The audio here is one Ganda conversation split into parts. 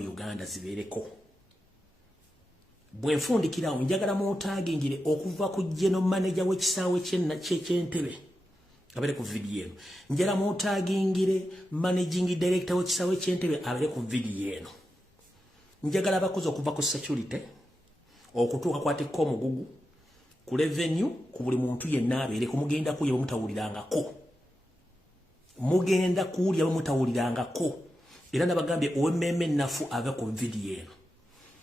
mu Uganda zibeereko. Bwe nfundikirawo njagala mwotagingire okuva ku general manager w'ekisaawe ky'Entebbe abere ku video eno. Njagala mwotagingire managing director w'ekisaawe ky'Entebbe abere ku video eno. Njagala abakozi okuva ku security okutuuka kwatikko omugugu ku revenue ku buli muntu yenna abeere kumugenda kuye bamutawulirangako. Mugenda kuulya bamutawulirangako. Era nabagambye OMM nafu ave ku video eno.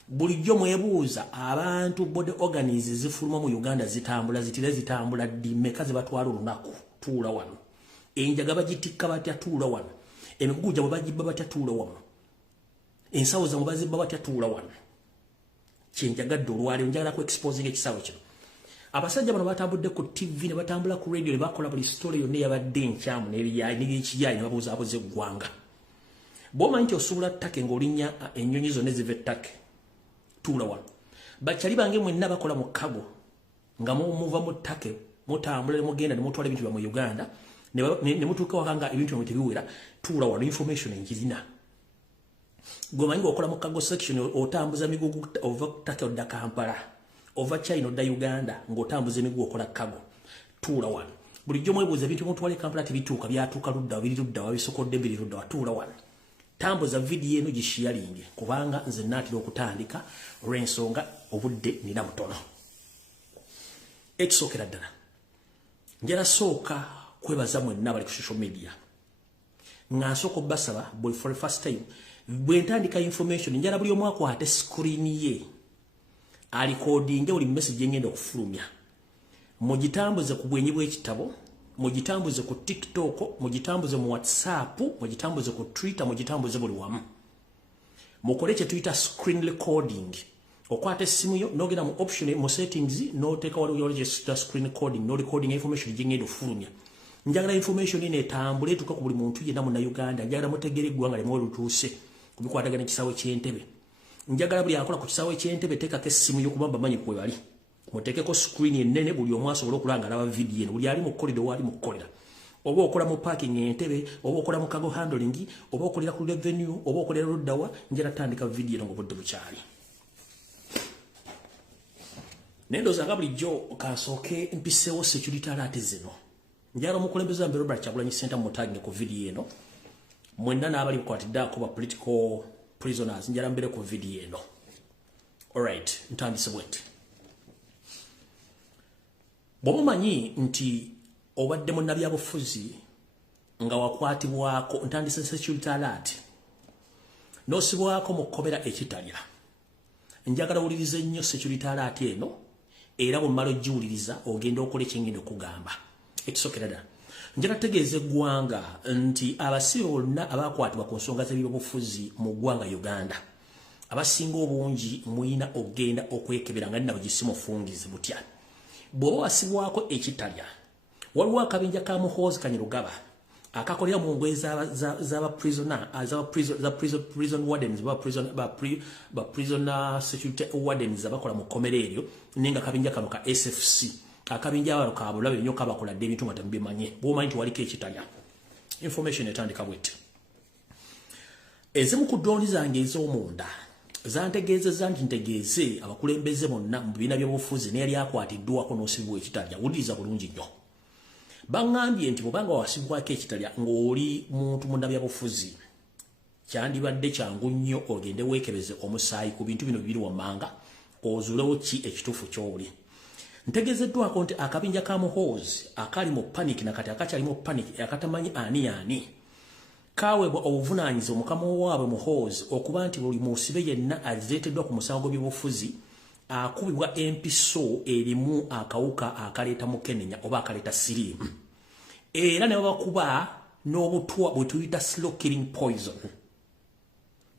Bulijjo mwebuuza abantu body organize zifuluma mu Uganda zitambula zitire zitambula dimeka zibatwala olunaku tuula wano. Enjaga bagitikka batya tuula wano. Emiguja bwe bagibba batya tuula wano. Ensawo za mubazibba batya tuula wano. Kyenjagadde olwali njagala ku exposing ekisawo kino. Abasajja bano batambudde ku TV ne batambula ku radio ne bakola buli story yonna yabadde enkyamu n'ekiyayi ne babuuza abuze eggwanga. Bw'omanyi nti osuubula ttake ng'olinnya ennyonyi zonna eziva ettake tuula wano. Bakyali bange mwenna bakola mu kago nga muva mu ttake mutambula ne mugenda ne mutwala ebintu bya mu Uganda ne mutuuka waka nga ebintu byammwe tebiwera tuula wano information enkirina. Gwomanyi ng'okola mu kago section otambuza migugu ova ttake odda Kampala ova China odda Uganda ng'otambuza emigugu okola kago tuula wano. Bulijjo mwebuuza ebintu mutwale Kampala tebituuka byatuuka ludda biri ludda wabisokodde biri ludda watuula wano. Tambuza video eno gisharinge kubanga nze natira okutandika olw'ensonga obudde nina butono. Ekisookera ddala njala sooka kwebaza mwenna bali ku social media nga nsooka obbasaba bwe for the first time bwe ntandika information njala buli omu akwate screen ye alikodinge buli message engenda okufulumya mugitambuze ku bwenyi bw'ekitabo mugitambuze ku TikTok, mugitambuze mu WhatsApp, mugitambuze ku Twitter, mugitambuze buli wamu. Mukole kye tuyita screen recording. Okwata essimu yo nogenda mu option mu settings n'oteeka waliwo register screen recording no recording information gyengenda ofulumya. Njagala information ine etambule etuuka ku buli muntu yenna mu Uganda. Njagala mutegere eggwanga lyemmwe lutuuse ku bikwatagana ekisaawe ky'Entebbe. Njagala buli akola ku kisaawe ky'Entebbe teekako essimu yo kuba bamanyi kwe bali. Mutekeko screen ennene buli omu asobola okulanga alaba video eno buli ali mu corridor wali mu kukolera oba okola mu parking Entebbe oba okola mu cargo handling oba okolera ku revenue oba okolera luddawa njala tandika video eno ng'obudde bukyali. Nendoza nga bulijjo kansooke mpiseewo security alert zino. Njala omukulembeze wa Robert Kyagulanyi Center mutaginge ku video eno mwenna n'abali bukwatiddeako ba political prisoners njala mbere ku video eno. Alright, ntandise bwete. Bwomumanyi nti obadde munnabyabufuzi nga wakwatibwako ntandise security alert n'osibwako mu kkomera ekitalya. Njagala wulirize nnyo security alert eno era bw'omala ogiwuliriza ogenda okola ekyengenda okugamba. Ekisookera ddala njagala tegeeza eggwanga nti abasibe bonna abakwatibwa ku nsonga z'ebyobufuzi mu ggwanga Uganda abasinga obungi muyina ogenda okwekebera nga nina bugisimufungizi butya. Bw'oba wasibwako ekitalya waliwo akabinja ka muhoozi Kanyirugaba akakolera mu ngoye prison wardens prisoner security wardens abakola mu kkomera eryo nenga akabinja kano ka SFC akabinja abalo ka bulabe nnyo kabakoladde ebintu nga tebimanye. Bw'omanyi nti waliko ekitalya information etandika bwete. Ezimu ku ddoondi zange ez'omunda zantegeezezza nti ntegeeze abakulembeze bonna mu bibiina by'obufuzi n'eyali akwatiddwako n'osibibwa ekitalya. Wuliriza bulungi nnyo. Baŋŋambye nti bw'obanga wasibwako ekitalya ng'oli muntu munnabyabufuzi kyandibadde kyangu nnyo ogende weekebeze omusaayi ku bintu bino bibiri wammanga ozuulewo ki ekituufu ky'oli. Ntegeezeddwako nti akabinja ka muhoozi akali mu panic nakati akakyali mu panic akatamanyi ani ani kaweebwa obuvunaanyiza omukama waabwe muhoozi okuba nti buli musibe yenna azireeteddwa ku musango by'obufuzi akubibwa empiso erimu akawuka akaleeta mukenenya oba akaleeta siriimu era ne babakuba n'obutwa bwe tuyita slow killing poison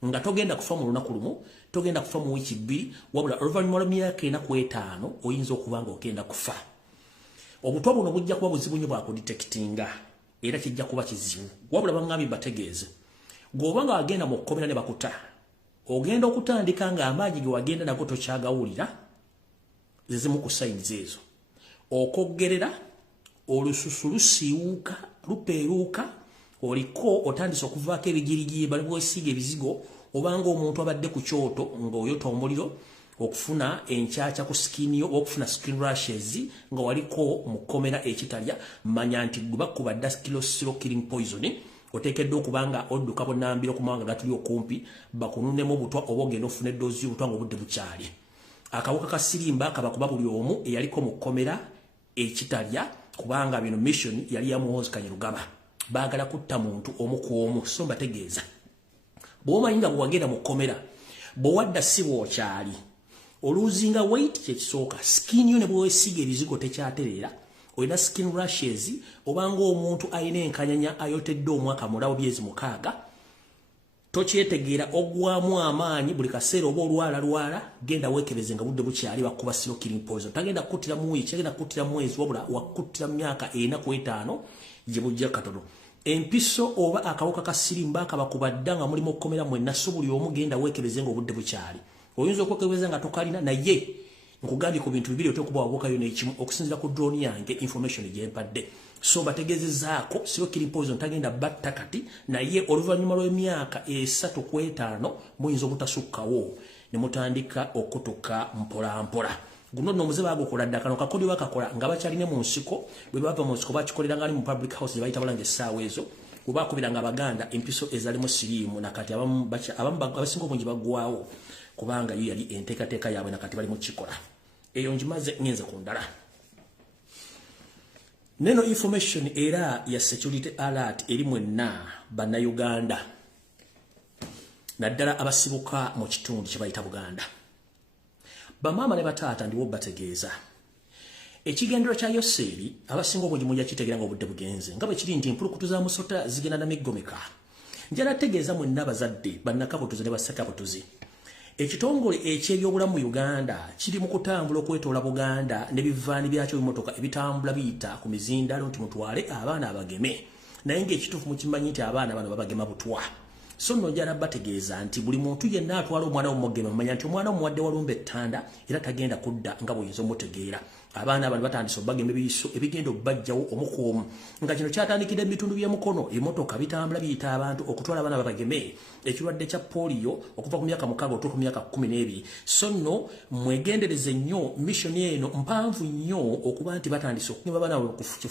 nga togenda kufa mu lunaku lumu togenda kufa mu wiiki bbiri wabula oluvannyuma lw'emyaka 45 oyinza okuba nga ogenda kufa. Obutwa buno bujja kuba buzibu nnyo bwakudetectinga era kijja kuba kizibu wabula baŋŋambye bategeeze gwoba nga wagenda mu kkomera ne bakuta ogenda okutandika nga amaanyi ge wagenda nago tokyagawulira zizimu ku sayinizi ezo okoggerera olususu lusiiwuuka lupeeruuka oliko otandise okuvaako ebigirigiri bali bwesiiga ebizigo obanga omuntu abadde ku kyoto ng'oyota omuliro okufuna enchacha ku skin yo okufuna skin rashes nga waliko mukomera ekitalya manya nti gubakuba daskilosiro killing poison otekedde okubanga odduka bonambiro kumanga gatuli okumpi bakununemo butwa obogenda ofune dozi y'obutwa ng'obudde bukyali akawuka ka sirimba kabakuba buli omu eyaliko mukomera ekitalya kubanga bino mission yali ya Muhoozi Kanyarugaba baagala kutta muntu omu ku omu so mbategeeza bw'omanyi bwagenda mukomera bw'owadda si bw'okyali oluzinga weight kyekisooka skin yo ne bw'osiga ebizigo tekyatereera olina skin rashes obanga omuntu ayina enkanyanya ayotedde omwaka mulawo byezi 6 tokyetegeera ogwamu amaanyi buli kaseera oba olwala genda weekebeze nga budde bukyali bakuba siro killing poison tagenda kuttira mu wiki agenda kuttira mwezi wabula wakuttira myaka 4 ku 5 gye bujja katono empiso oba akawuka ka sirimba kabakubadda nga mulimu okukomera mwenna so buli omu genda weekebeze nga obudde bukyali oyinza okwekebeza nga tokalina naye nkugambye ku bintu bibiri otokuba wabuukayo n'ekimu okusinzira ku drone yange information gyempadde so bategezezaako siro killing poison tagenda batta kati naye oluvannyuma lw'emyaka 3 ku 5 muyinza obutasukkawo ne mutandika okutuka mpolampola guno nno muze baagukola dda kano kakodi bakakola nga bakyaline mu nsiko bwe bava mu nsiko bakikolera nga mu public house ne bayita balanga essaawa ezo bwe baakubiranga abaganda empiso ezalimu siriimu nakati abamu abasinga obungi baggwawo kubanga yo yali enteekateeka yaabwe nakati bali mu kikola eyo ngimaze ngenze ku ndala neno information era ya security alert eri mwenna bannayuganda naddala abasibuka mu kitundu kye bayita Buganda bamaama ne bataata ndiwo bategeeza ekigendero kya Yoseeri abasinga obungi mujja kitegeera nga obudde bugenze nga bwe kiri nti empulukutu za musota zigenda na miggomeka njala tegeeza mwenna abazadde bannakabutuzi ne bassakabutuzi ekitongole eky'ebyobulamu mu Uganda kiri mu kutambula okwetoola Buganda ne bivaani byakyo bimotoka ebitambula biyita ku mizindalo nti mutwale abaana abageme naye ng'ekituufu mukimanyi nti abaana bano babagema butwa so nno njala bategeeza nti buli muntu yenna atwala omwana omugeme manya nti omwana omuwadde walumba ettanda era tagenda kudda nga bw'oyinza omutegeera abaana bano batandise obagema ebiso ebigenda obbajjawo omukuomu nga kino kyatandikidde mu bitundu by'emukono emotoka bitambula biyita abantu okutwala abaana babageme ekirwadde kya polio okuva ku myaka 6 okutuuka ku myaka 12 so nno mwegendereze nnyo missoni eno mpanvu nnyo okuba nti batandise okunyuma abaana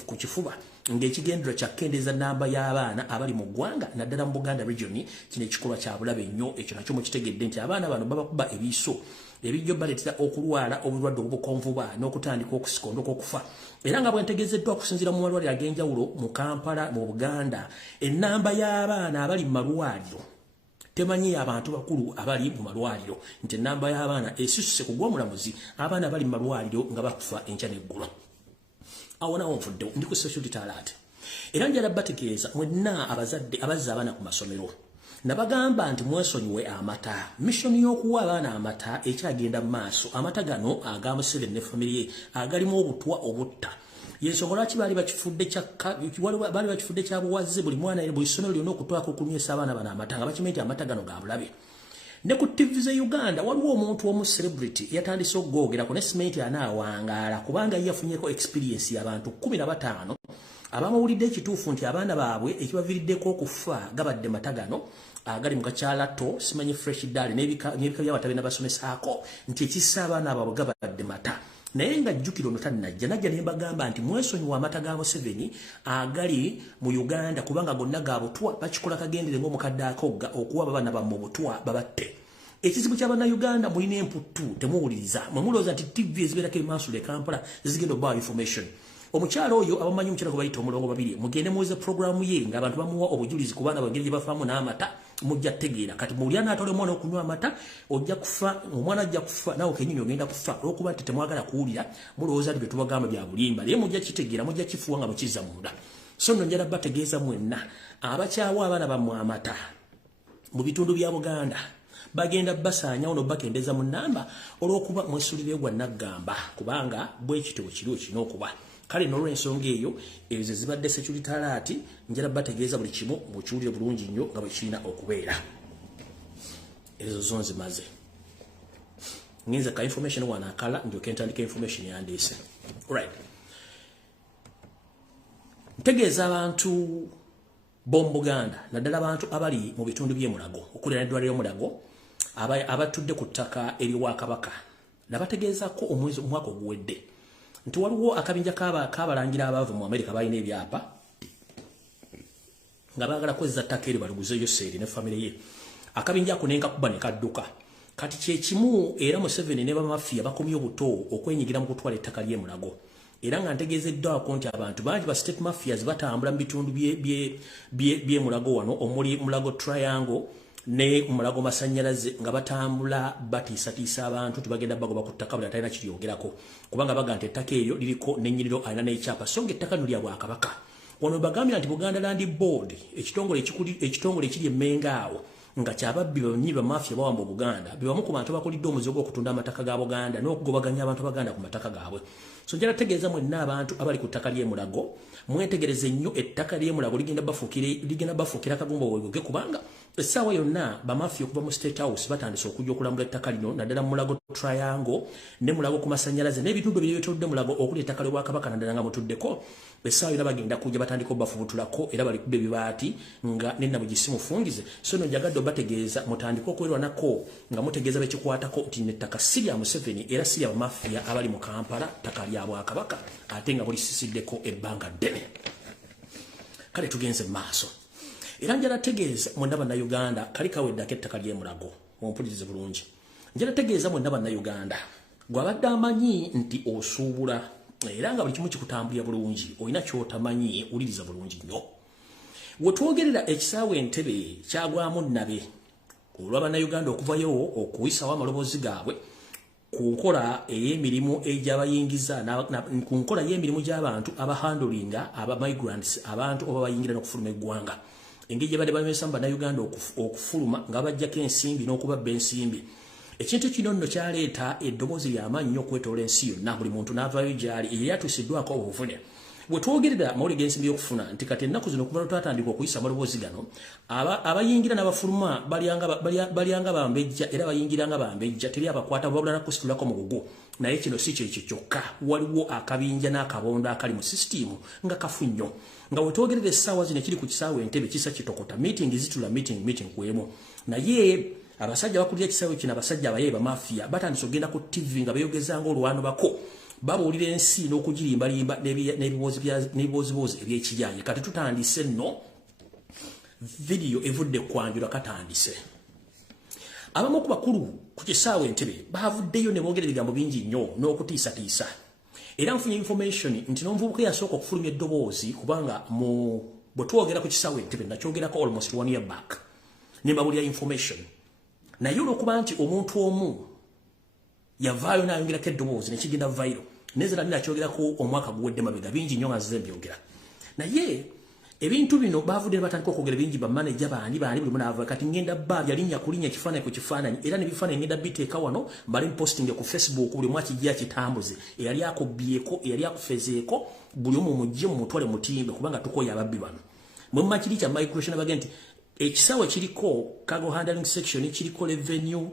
ku kifuba ng'ekigendero kyakendeeza nnamba y'abaana abali mu ggwanga naddala mu Buganda region kino ekikolwa kya bulabe nnyo ekyo nakyo mukitegedde nti abaana bano babakuba ebiso ebijjo baleetera okulwala obulwadde obukonvuba n'okutandika okusikondoka okufa era nga bwentegeezeddwa okusinziira mu malwaliro ag'enjawulo mu Kampala mu Buganda ennamba y'abaana abali mu malwaliro temanyi abantu bakulu abali mu malwaliro nti ennamba y'abaana esisuse ku gw'omulamuzi abaana bali mu malwaliro nga bakufa enkya n'eggulo awo nawo nfuddewo ndi ku security alert era njala bategeeza mwenna abazadde abazza abaana ku masomero nabagamba nti mwesonyiwe amata missoni y'okuwa abaana amata ekyagenda mu maaso amata gano aga Museveni ne family ye agalimu obutwa obutta yensonga lwaki baali bakifudde kya buwaze buli mwana buli ssomero lyonna okutwako okunywesa abaana bano amata nga bakimanyi nti amata gano ga bulabe ne ku TV ze Uganda waliwo omuntu omu celebrity yatandise okugoogerako ne simenti anaawangaala kubanga yafunyeko experience y'abantu 15 abamawulidde ekituufu nti abaana baabwe ekibaviiriddeko okufa gabadde mata gano agali mu kakyalato simanyi fresh dali n'ebika by'abatabe n'abasomesaako nti ekissa abaana baabwe gabadde mata naye nga jjukira ono tannajja najja ne mbagamba nti mwesonyiwa amata ga Museveni agali mu Uganda kubanga gonna ga butwa bakikola kagendere ng'omukadde akogga okuwa abaana bammwe obutwa babatte ekizibu ky'Abannayuganda mulina emputtu temuwuliriza mwe mulowooza nti TV ezibeerako ebimansule Kampala zigenda obbawa information omukyalo oyo abamanyi omukyalo gwe bayita omulongo babiri mugende muweze programu ye ng'abantu bamuwa obujulizi ku baana bangeri gye bafaamu n'amata mujja tegeera kati muwulira n'atwala omwana okunywa amata ojja kufa omwana ajja kufa nawe kenyini ogenda kufa olwokuba nti temwagala kuwulira mulowooza nti bye tubagamba bya bulimba naye mujja kitegeera mujja kifuwa nga mukizza munda so nno njala bategeeza mwenna abakyawa abaana bammwe amata mu bitundu bya Buganda bagenda basaanyawo n'obakendeeza mu nnamba olw'okuba mwesulire gwa naggamba kubanga bwekitibwe kiri okirina okuba kale n'olw'ensonga eyo ezo zibadde security alert njala bategeeza buli kimu bukiwulire bulungi nnyo nga bwe kirina okubeera ezo zo nzimaze ngenza ka information wanaakala ndyoke ntandika information yandiise right ntegeeza abantu Bombuganda naddala abantu abali mu bitundu by'emulago okulira eddwaliro mulago abatudde ku ttaka eriwa Kabaka nabategeeza ko omwezi omwaka oguwedde nti waliwo akabinja k'abalangira abava mu America balina ebyapa nga baagala kwezza ttaka eri baluguzeyo Seeri ne famire ye akabinja ako nenkakuba ne kadduka kati kye kimu era Museveni ne bamafiya bakomye obuto okwenyigira mu kutwala ettaka ly'emulago era nga ntegeezeddwako nti abantu bangi ba state mafias batambula mu bitundu by'emulago wano omuli mulago triangle ne mulago masannyalaze nga batambula batiisatiisa abantu tibagenda bagoba ku ttaka buli atalina kiryogerako kubanga baga nti ettaka eryo liriko n'ennyiriro alina n'ekyapa so nga ettaka lino lya Bwakabaka wano bagambira nti Buganda Land Board ekitongole ekiri emmenga awo nga kyababbi banywi bamafiya bawamba Buganda bibamu ku bantu bakulidde omuzigo gw'okutunda amataka ga Buganda n'okugobaganya abantu Baganda ku mataka gaabwe so njala tegeeza mwenna abantu abali ku ttaka ly'emulago mwetegereze nnyo ettaka ly'emulago ligenda bafuukira akagumba wegoge kubanga essaawa yonna bamafiya okuva mu State House batandise okujja okulambula ettaka lino naddala mu mulago triangle ne mulago ku masannyalaze n'ebitundu by'ebitudde mulago okuli ettaka ly'Obwakabaka naddala nga mutuddeko essaawa yonna bagenda kujja batandika obafubutulako era balikubba ebibaati nga nenna mugisi mufungize so no njagadde obategeeza mutandika okwerwanako nga mutegeeza bekikwatako nti nettaka si lya Museveni era si lya bamafiya abali mu Kampala ttaka lya Bwakabaka ate nga bulisisiddeko ebbanga ddene kale tugenze mu maaso era njala tegeeza mwenna bannayuganda kali kaweddako ettaka ly'emulago mumpulirize bulungi njala tegeeza mwenna bannayuganda gwabadde amanyi nti osuubula era nga buli kimu kikutambulira bulungi olina kyotamanyi uliriza bulungi nnyo wetwogerera ekisaawe Entebbe kyagwamu nnabe olw'abannayuganda okuvayo okuyisawo amaloboozi gaabwe ku nkola ey'emirimu egy'abayingiza ku nkola y'emirimu gy'abantu abahandolinga aba-migrants abantu oba bayingira n'okufuluma eggwanga engeri gye badde balemesa mu bannayuganda okufuluma nga bajjako ensimbi n'okubabba ensimbi ekintu kino nno kyaleeta eddoboozi ly'amaanyi nnyo okwetoola ensi yonna buli muntu n'avaayo gy'ali eyali atuusiddwako obuvune bwe twogerera amawulire g'ensimbi y'okufuna nti kati ennaku zino okuva lwetwatandika okuyisa amaloboozi gano abayingira n'abafuluma balyanga bambejja era bayingiranga bambejja teri abakwata babula nakusitulako mugugu naye kino si kyekyo kyokka waliwo akabinja n'akabondo akali mu sisitimu nga kafu nnyo nga wetwogerera essaawa zino ekiri ku kisaawe Entebbe kisa kitokota meeting zitula meeting kwemu naye abasajja bakulira ekisaawe kino abasajja abaye bamafiya batandise okugenda ku TV nga beeyogezanga olwano bako babuulira ensi n'okugirimbalimba n'ebibooziboozi eby'ekijanja kati tutandise nno vidiyo evudde kwanjula katandise abamu ku bakulu ku kisaawe Entebbe bavuddeyo ne boogera ebigambo bingi nnyo n'okutiisatiisa era nfunye information nti n'omuvubuka yasooka okufulumya eddoboozi kubanga bwe twogera ku kisaawe Entebbe nakyogerako almost 1 year back ne mbabulira information naye olw'okuba nti omuntu omu yavaayo n'ayongerako eddoboozi ne kigenda vairo nezera ninakyogerako omwaka guwedde mabega bingi nnyo nga nzize mbyogera naye ebintu bino bavudde ne batandika okwogera bingi bamaneja baani buli munaava kati ngenda bba yalinnya kulinnya ekifaananyi ku kifaananyi era n'ebifaananyi ngenda biteeka wano mbale mpostinge ku Facebook buli mwakijja kitambuze eyali akubbyeko eyali akufezeeko buli omu mujje mu mutwale mutimbe kubanga tukoye ababbi bano mwe makiri kya migration abagenda nti ekisaawe kiriko cargo handling section kiriko revenue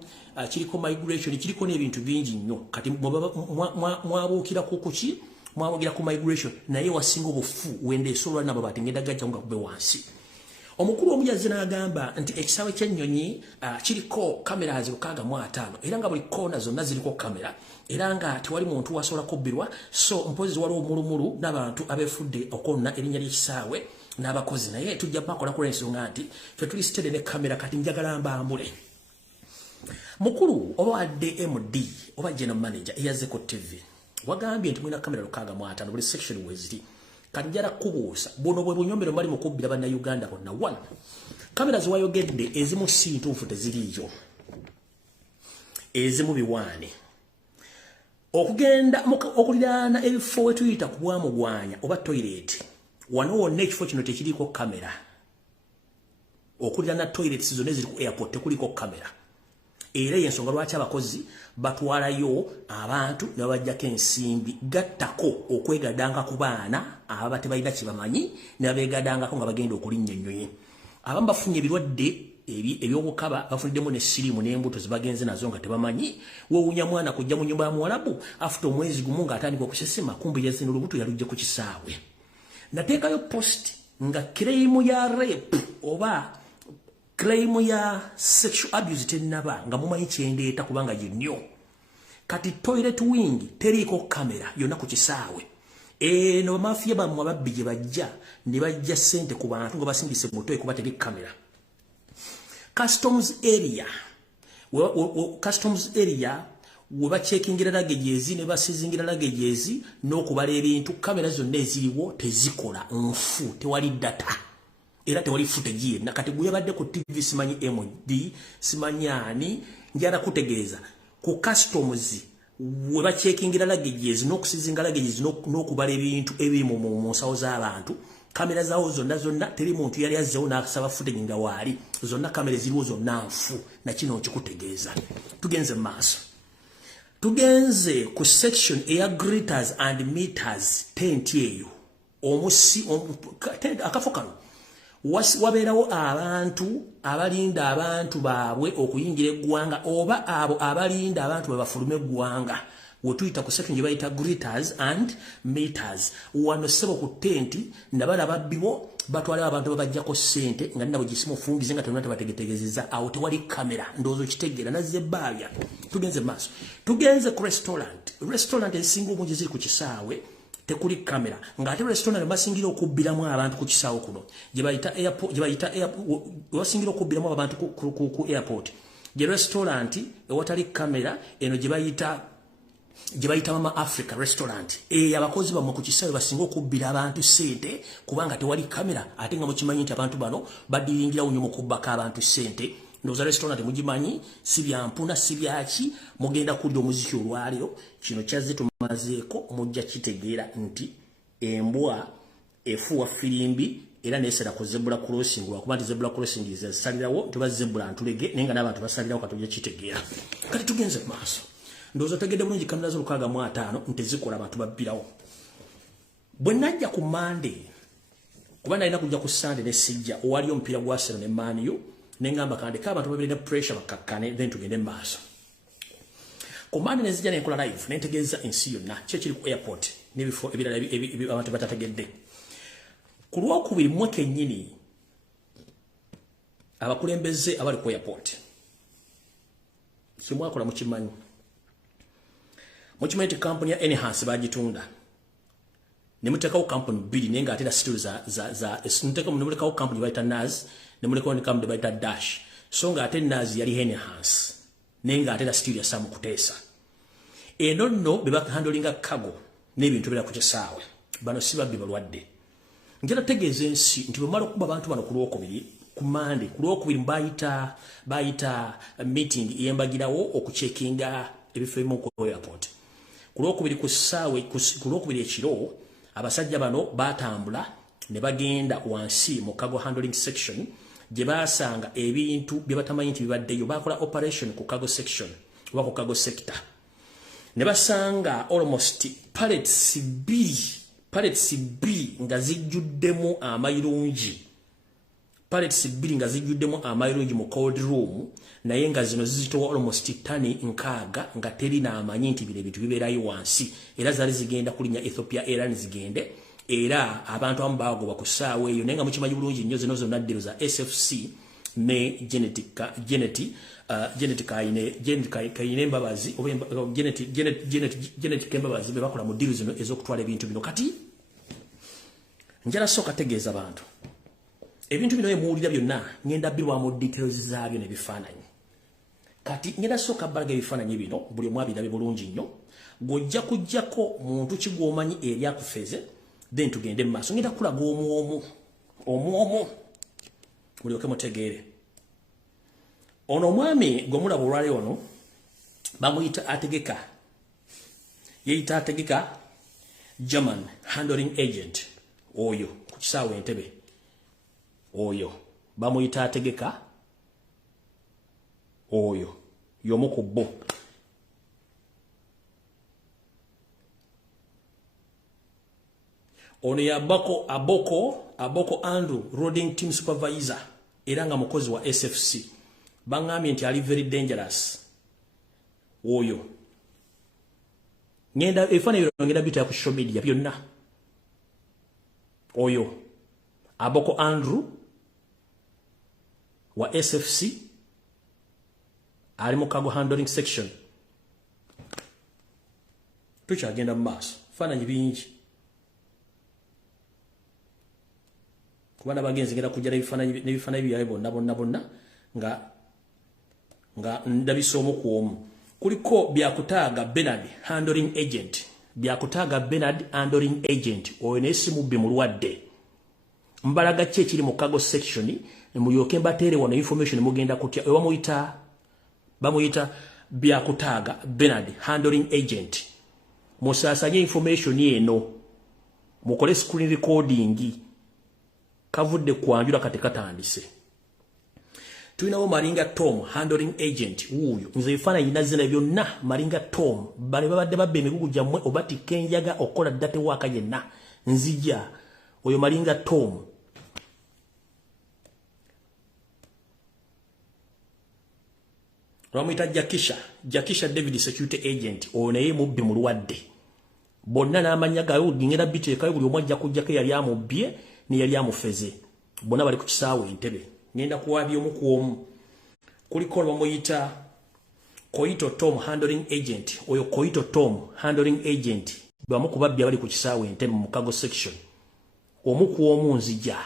kiriko migration kiriko n'ebintu bingi nnyo kati mwabuukira kuki mwabuukira ku migration naye wasinga obufu wendeesolwa nabo batengenda gajja nga kube wansi omukulu omu yazze n'agamba nti ekisaawe ky'ennyonyi kiriko kamera 65 era nga buli koona zonna ziriko kamera era nga tewali muntu wasobola kubbirwa so mpozi waliwo omulumulu n'abantu abeefudde okwonna erinnya ly'ekisaawe n'abakozi naye tujja bakola ku ensonga nti ffe tuli sitede ne kamera kati njagala mbambule mukulu oba wadde MD oba general manager eyazze ku TV wagambye nti mwina kamera 65 buli section weziri kati njala kubuusa buno bwe bunyombero bali mu kubbira bannayuganda bonna one kamera ziwayogedde ezimu si ntuufu teziriiyo ezimu biwaane okugenda okuliraana ebifo we tuyita ku bwamugwanya oba toilet wano wonna ekifo kino tekiriko kamera okuliraana toilet zonna eziri ku airport tekuliko kamera era y'ensonga lwaki abakozi batwalayo abantu ne babajjako ensimbi gattako okwegadanga ku baana ababa tebalina kibamanyi ne babeegadangako nga bagenda okulinnya ennyonyi abamu bafunye ebirwadde ebyobukaba bafuniddemu n'essiriimu n'embuto zibagenze nazo nga tebamanyi wewunya mwana kujja mu nyumba ya muwalabu afuta omwezi gumu ng'atandika okusesema kumbe yazina olubuto yalujje ku kisaawe nateekayo post nga claim ya rape oba claim ya sexual abuse tenaba nga mumanyi kyendeta kubanga nnyo kati toilet wing teriko kamera yonna ku kisaawe no mafia ba mwababbi gye bajja ne bajja sente ku bantu ngo basingise motoyi kuba teri kamera customs area weba checkingira lagejezi ne basizingira lagejezi n'okubala ebintu kamera zonna eziriwo tezikola nfu tewali data era tewali footage yenna kati guyabadde ku TV simanyi MD simanyani njala kutegeeza ku customs weba checkingira lagejezi n'okusizinga lagejezi n'okubala ebintu ebiri mu nsawo z'abantu kamera zawo zonna teri muntu yali azzewo n'asaba footage nga waali zonna kamera ziriwo zonna nfu na kino nkikutegeeza tugenze maaso tugenze ku section eya greeters and meters tent eyo omusi akafo kano wabeerawo abantu abalinda abantu baabwe okuyingira eggwanga oba abo abalinda abantu babafulume eggwanga wetuyita ku section gye bayita greeters and meters wano ssebo ku tenti nabalaba bibo batwala abantu babajjako ssente nga nabo gisimu fungize nga tonna tebategetegezeza awo tewali kamera ndowooza okitegeera nazze baabya tugenze maaso tugenze ku restaurant ezisinga obungi ziri ku kisaawe tekuli kamera ng'ate restaurant basingira okubbiramu abantu ku kisaawe kuno gye bayita basingira okubbiramu abantu ku airport gye restaurant ewatali kamera eno gye bayita Mama Africa restaurant abakozi bamwe ku kisaawe basinga okubbira abantu sente kubanga tewali kamera ate nga mukimanyi nti abantu bano badiringirawo nnyo mu kubbako abantu sente ndowooza restaurant mugimanyi si byampuna si byaki mugenda kulya omuziki olwaliro kino kyazze tumazeeko mujja kitegeera nti embwa efuwa firimbi era neesera ku zebula crossing lwakuba nti zebula crossing zisalirawo teba zebula ntulege naye nga n'abantu basalirawo katujja kitegeera kati tugenze mu maaso ndowooza tegedde bulungi kamera z'650 ntezikola abantu babbirawo bwe najja ku Monday kuba nalina kujja ku Sunday ne sijja owali omupiira gwa Arsenal ne Man U nengamba kandeka abantu babiri ne pressure bakakkane then tugende maaso ku Monday nezijja nenkola live nentegeeza ensi yonna kiri ku airport n'ebifo ebirala abantu batategedde ku Lwokubiri mmwe kennyini abakulembeze abali ku airport simwakola mukimanyi nti company ya Enhance bagitunda nemutekawo company bili nenga atera still za nemutekawo company baita Naz nemutekawo company baita Dash so nga ate Naz yali Enhance nenga atera still ya Samu Kutesa nno beba handlinga cargo n'ebintu bira ku kisaawe bano sibabbi balwadde njala tegeeza ensi nti bamala okuba abantu bano ku Lwokubiri ku Monday ku Lwokubiri bayita meeting yembagirawo okucheckinga ebifo ebimu ku airport ku Lwokubiri ku ssaawe ku Lwokubiri ekiro abasajja bano batambula ne bagenda wansi mu cargo handling section gye basanga ebintu bye batamanyi nti bibaddeyo bakola operation ku cargo section oba ku cargo sector ne basanga almost pallets bbiri nga zijjuddemu amayirungi mu cold room naye nga zino zizitowa almost tani 6 nga teri n'amanyi nti bino ebintu bibeerayo wansi era zaali zigenda kulinya Ethiopia Airlines zigende era abantu abamu bagoba ku ssaawa eyo naye nga mukimanyi bulungi nnyo zonna ddiro za SFC ne Kayine Embabazi Genetic Embabazi be bakola mu ddiro zino ez'okutwala ebintu bino kati njala sooka tegeeza abantu ebintu bino emuwulira byonna ngenda birwamu details zaabyo n'ebifaananyi kati ngenda sooka balaga ebifaananyi bino buli omu abirabe bulungi nnyo gojja kujjako muntu kigwomanyi eri akufeze then tugende mu maaso ngenda kulaga omu mulyoke mutegeere ono omwami gwe mulaba olwali ono bamuyita Ategeka yeyita Ategeka German handling agent oyo ku kisaawe Entebbe oyo bamuyita Ategeka oyo yomu ku bo ono ya Aboko Andrew Roading Team Supervisor era nga mukozi wa SFC bangambye nti ali very dangerous oyo ngenda ebifaananyi ngenda bita ku social media byonna oyo Aboko Andrew wa SFC ali mu cargo handling section. Tukyagenda mu maaso. Faananyi bingi. Kubana bagenzi ngenda kujja n'ebifaananyi byawe bonna nga ndabisomo ku omu. Kuliko byakutaaga Bernard handling agent. Byakutaaga Bernard handling agent. Oyo n'essimu bbi mulwadde. Mbalaga ki ekiri mu cargo section ne mulyoke mbateere wano information mugenda kutya. Oyo bamuyita byakutaaga Bernard handling agent. Musaasanye information eno. Mukole screen recording. Kavudde kwanjula kati katandise. Tuinawo Maringa Tom handling agent wuyo. Nze bifaananyi nazina byonna Maringa Tom bale babadde babbe emigugu gyammwe obati kenjaga okola date waka yenna nzija oyo Maringa Tom. Ramwita Jakisha David security agent oyo naye mubbi mulwadde. Bonna n'amanya gayo ngenda biteekayo buli omu ajja kujjako yali amubbye ne yali amufeze. Bonna bali ku kisaawe Entebbe. Ngenda kuwabya omu ku omu. Kuliko bamuyita Koito Tom handling agent. Oyo Koito Tom handling agent bamu kubabbya bali ku kisaawe Entebbe mu cargo section. Omu ku omu nzija.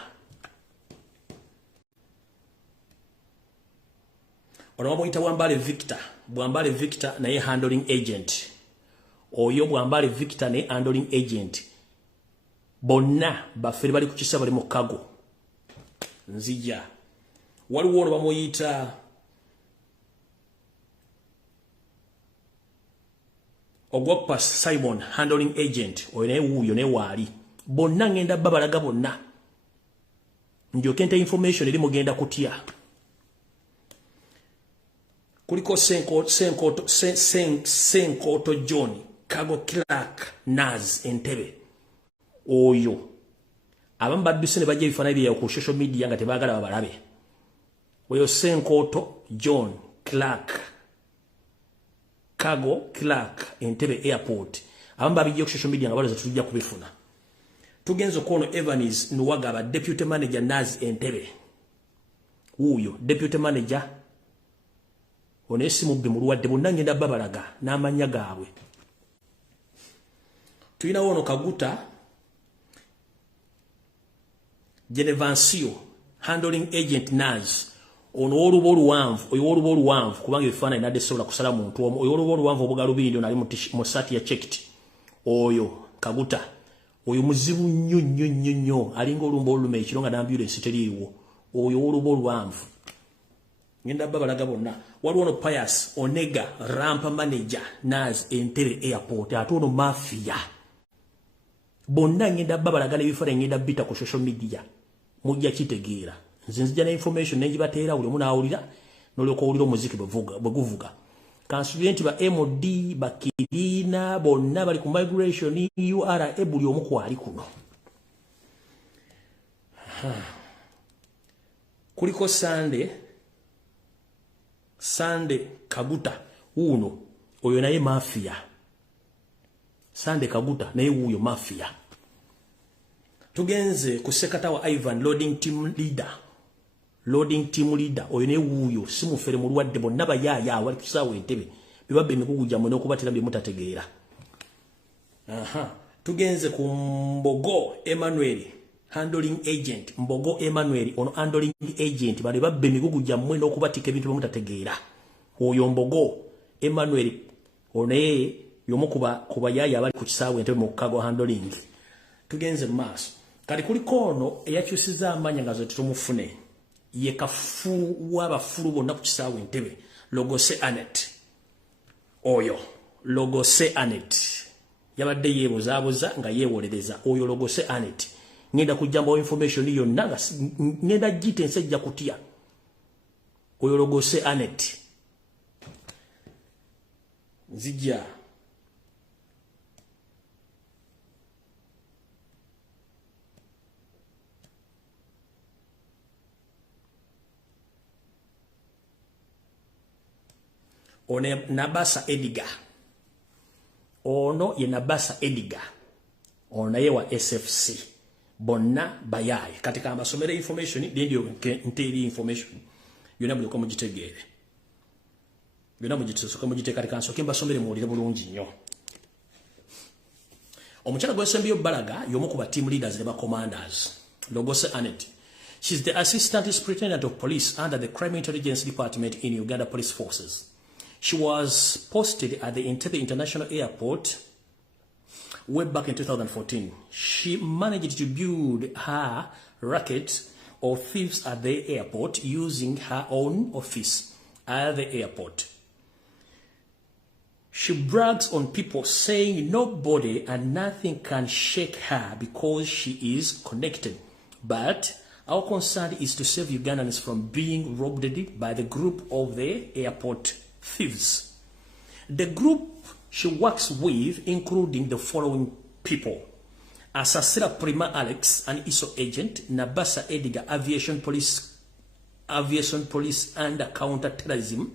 Ono bamuyita Bwambale Victor naye handling agent. Oyo Bwambale Victor naye handling agent. Bonna bafere bali ku kisaawe bali mu cargo. Nzija. Waliwo ono bamuyita Ogwokpas Simon handling agent. Oyo naye wuuyo ne waali. Bonna ngenda babalaga bonna. Ndyoke nte information eri mugenda kutya. Kuliko Senkoto John Cargo Clerk Naz Entebbe. Oyo abamu badduse ne bajja ebifaananyi byayo ku social media nga tebaagala babalabe. Oyo Senkoto John Clark Cargo Clerk Entebbe Airport. Abamu babijja ku social media nga baloza tujja kubifuna. Tugenzo kono Evans Nuwagaba deputy manager Naz Entebbe. Uyo deputy manager onesimu bbi mulwadde bonna ngenda babalaga n'amanya gaabwe. Tuyina wono Kaguta Genevansio handling agent Naz. Ono olubo luwanvu, oyo olubo luwanvu kubanga ebifaananyi nadde sobola kusala muntu omu. Oyo olubo luwanvu obugalu bindi nali mu sati ya checked. Oyo Kaguta. Oyo muzibu nnyo alinga olumbo olume ekiro nga ambulance teriiwo. Oyo olubo luwanvu. Ngenda babalaga bonna. Waliwo ono Pius Onega rampa manager Naz Entebbe Airport. Ate ono mafia. Bonna ngenda babalaga n'ebifaananyi ngenda bita ku social media. Mujja kitegeera. Nze nzija na information nenjibateera buli omu n'awulira n'olyoka owulira omuziki bwe guvuga. Kansulenti ba MOD bakirina bonna bali ku migration URA buli omu kwali kuno. Kuliko Sunday Kaguta uno oyo naye mafia. Sunday Kaguta naye uyo mafia. Tugenze ku sekatawa Ivan loading team leader oyo ne wuyo simufere mulwadde bonna bayaya wali kusaawe Entebbe bibabbe emigugu gyammwe n'okubatira bye mutategeera. Tugenze ku Mbogo Emmanuel handling agent. Mbogo Emmanuel ono handling agent bali babbe emigugu gyammwe n'okubatika ebintu bye mutategeera. Oyo Mbogo Emmanuel ono yomu kuba yaya abali ku kisaawe Entebbe mu cargo handling. Tugenze maaso. Kali kuliko ono eyakyusiza amanya nga zote tumufune. Ye kafulu w'abafulu bonna ku kisaawe Entebbe. Logose Anet. Oyo Logose Anet. Yabadde yeebuzaabuza nga yeewolereza. Oyo Logose Anet. Ngenda kujjambawo information yonna nga ngenda gite nsejja kutya. Oyo Logose Anet. Nzija. One Nabasa Edgar. Ono ye Nabasa Edgar. Ono ye wa SFC. bonna bayaye katika amasomero information ndio nteri information yona buli ko mugitegere yona mugitesoka mugiteka kanso kimba somere mulire bulungi nnyo omukyala gw'esembyo Balaga y'omu ku ba team leaders ne ba commanders Logose Anet. She's the assistant superintendent of police under the Crime Intelligence Department in Uganda Police Forces. She was posted at the Entebbe International Airport way back in 2014. She managed to build her racket of thieves at the airport using her own office at the airport. She brags on people saying nobody and nothing can shake her because she is connected. But our concern is to save Ugandans from being robbed by the group of the airport thieves. The group she works with, including the following people: Asasira Prima Alex, an ISO agent; Nabasa Edgar, aviation police and counter-terrorism;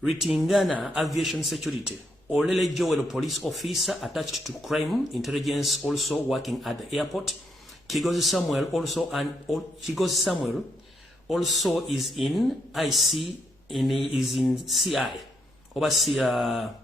Ritingana, aviation security; Olele Joel, police officer attached to crime intelligence, also working at the airport; Kigozi Samuel also is in IC, is in CI, overseer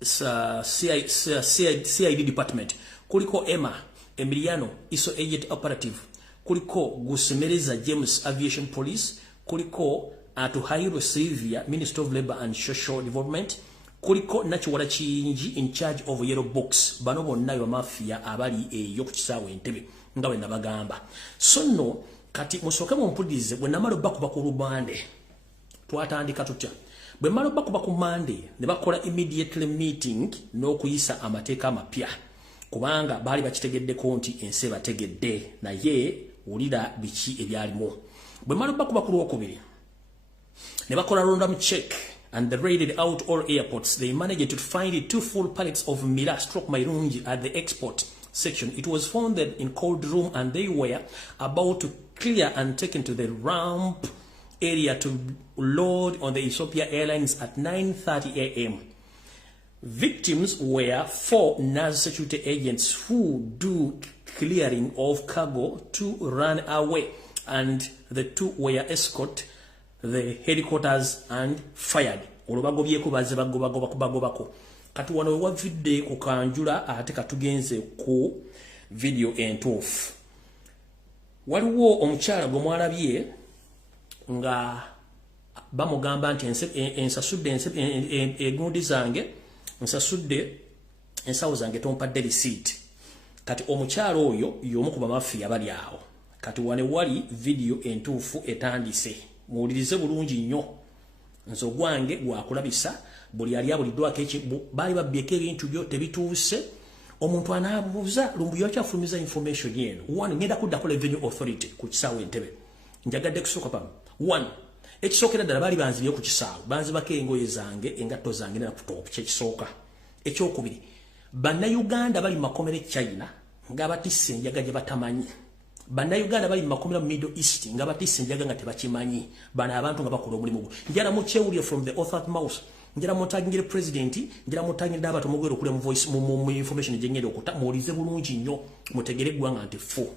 CID department. Kuliko Emma Emiliano, ISO agent operative. Kuliko Gusemereza James, aviation police. Kuliko Atuhairo Sylvia, Minister of Labor and Social Development. Kuliko Nachiwala Chinji, in charge of Yellow Box. Bano bonna yo mafia abali eyo ku kisaawe Entebbe nga bwe nabagamba. So no kati musoke mumpulize bwe namalo bakuba ku lubande twatandika tutya bwe malo bakuba ku Monday ne bakola immediately meeting n'okuyisa amateeka amapya kubanga baali bakitegedde konti ensi bategedde naye ulira biki ebyalimu. Bwe malo bakuba ku Lwokubiri ne bakola random check and they raided out all airports. They managed to find 2 full pallets of Mira stroke Mairungi at the export section. It was found that in cold room and they were about to clear and taken to the ramp area to load on the Ethiopia Airlines at 9:30 a.m. Victims were 4 NAS security agents who do clearing of cargo to run away, and the 2 were escorted the headquarters and fired. Olubagobyeko baze bagobako kati wano wavidde ku kanjula ate katugenze ku video entuufu. Waliwo omukyala gwe mwalabye nga bamugamba nti ensasudde egundi zange nsasudde ensawo zange tompadde receipt. Kati omukyala oyo y'omu ku bamafiya bali awo. Kati wane wali video entuufu etandise muwulirize bulungi nnyo. Nzo gwange gwakulabisa buli ali abulidwako bali babyeko ebintu byo tebituuse. Omuntu anabuuza Lumbuye kyafulumiza information yeno. 1 ngenda kudda ku Revenue Authority ku kisaawe Entebbe. Njagadde kusooka pam 1 ekisookera ddala bali banzibye ku kisaawe banzibako engoye zange engatto zange na laptop kyekisooka. Ekyokubiri Bannayuganda bali makomere China nga batisse enjaga gye batamanyi. Bannayuganda bali makomera Middle East nga batisse enjaga nga tebakimanyi. Bana abantu nga bakola omulimu gwo. Njala mukyewulire from the author's mouth. Njala mutagingire president, njala mutagingire abato mugwero kule mu voice mu information gye ngende okuta mulize bulungi nnyo mutegere gwanga nti fu.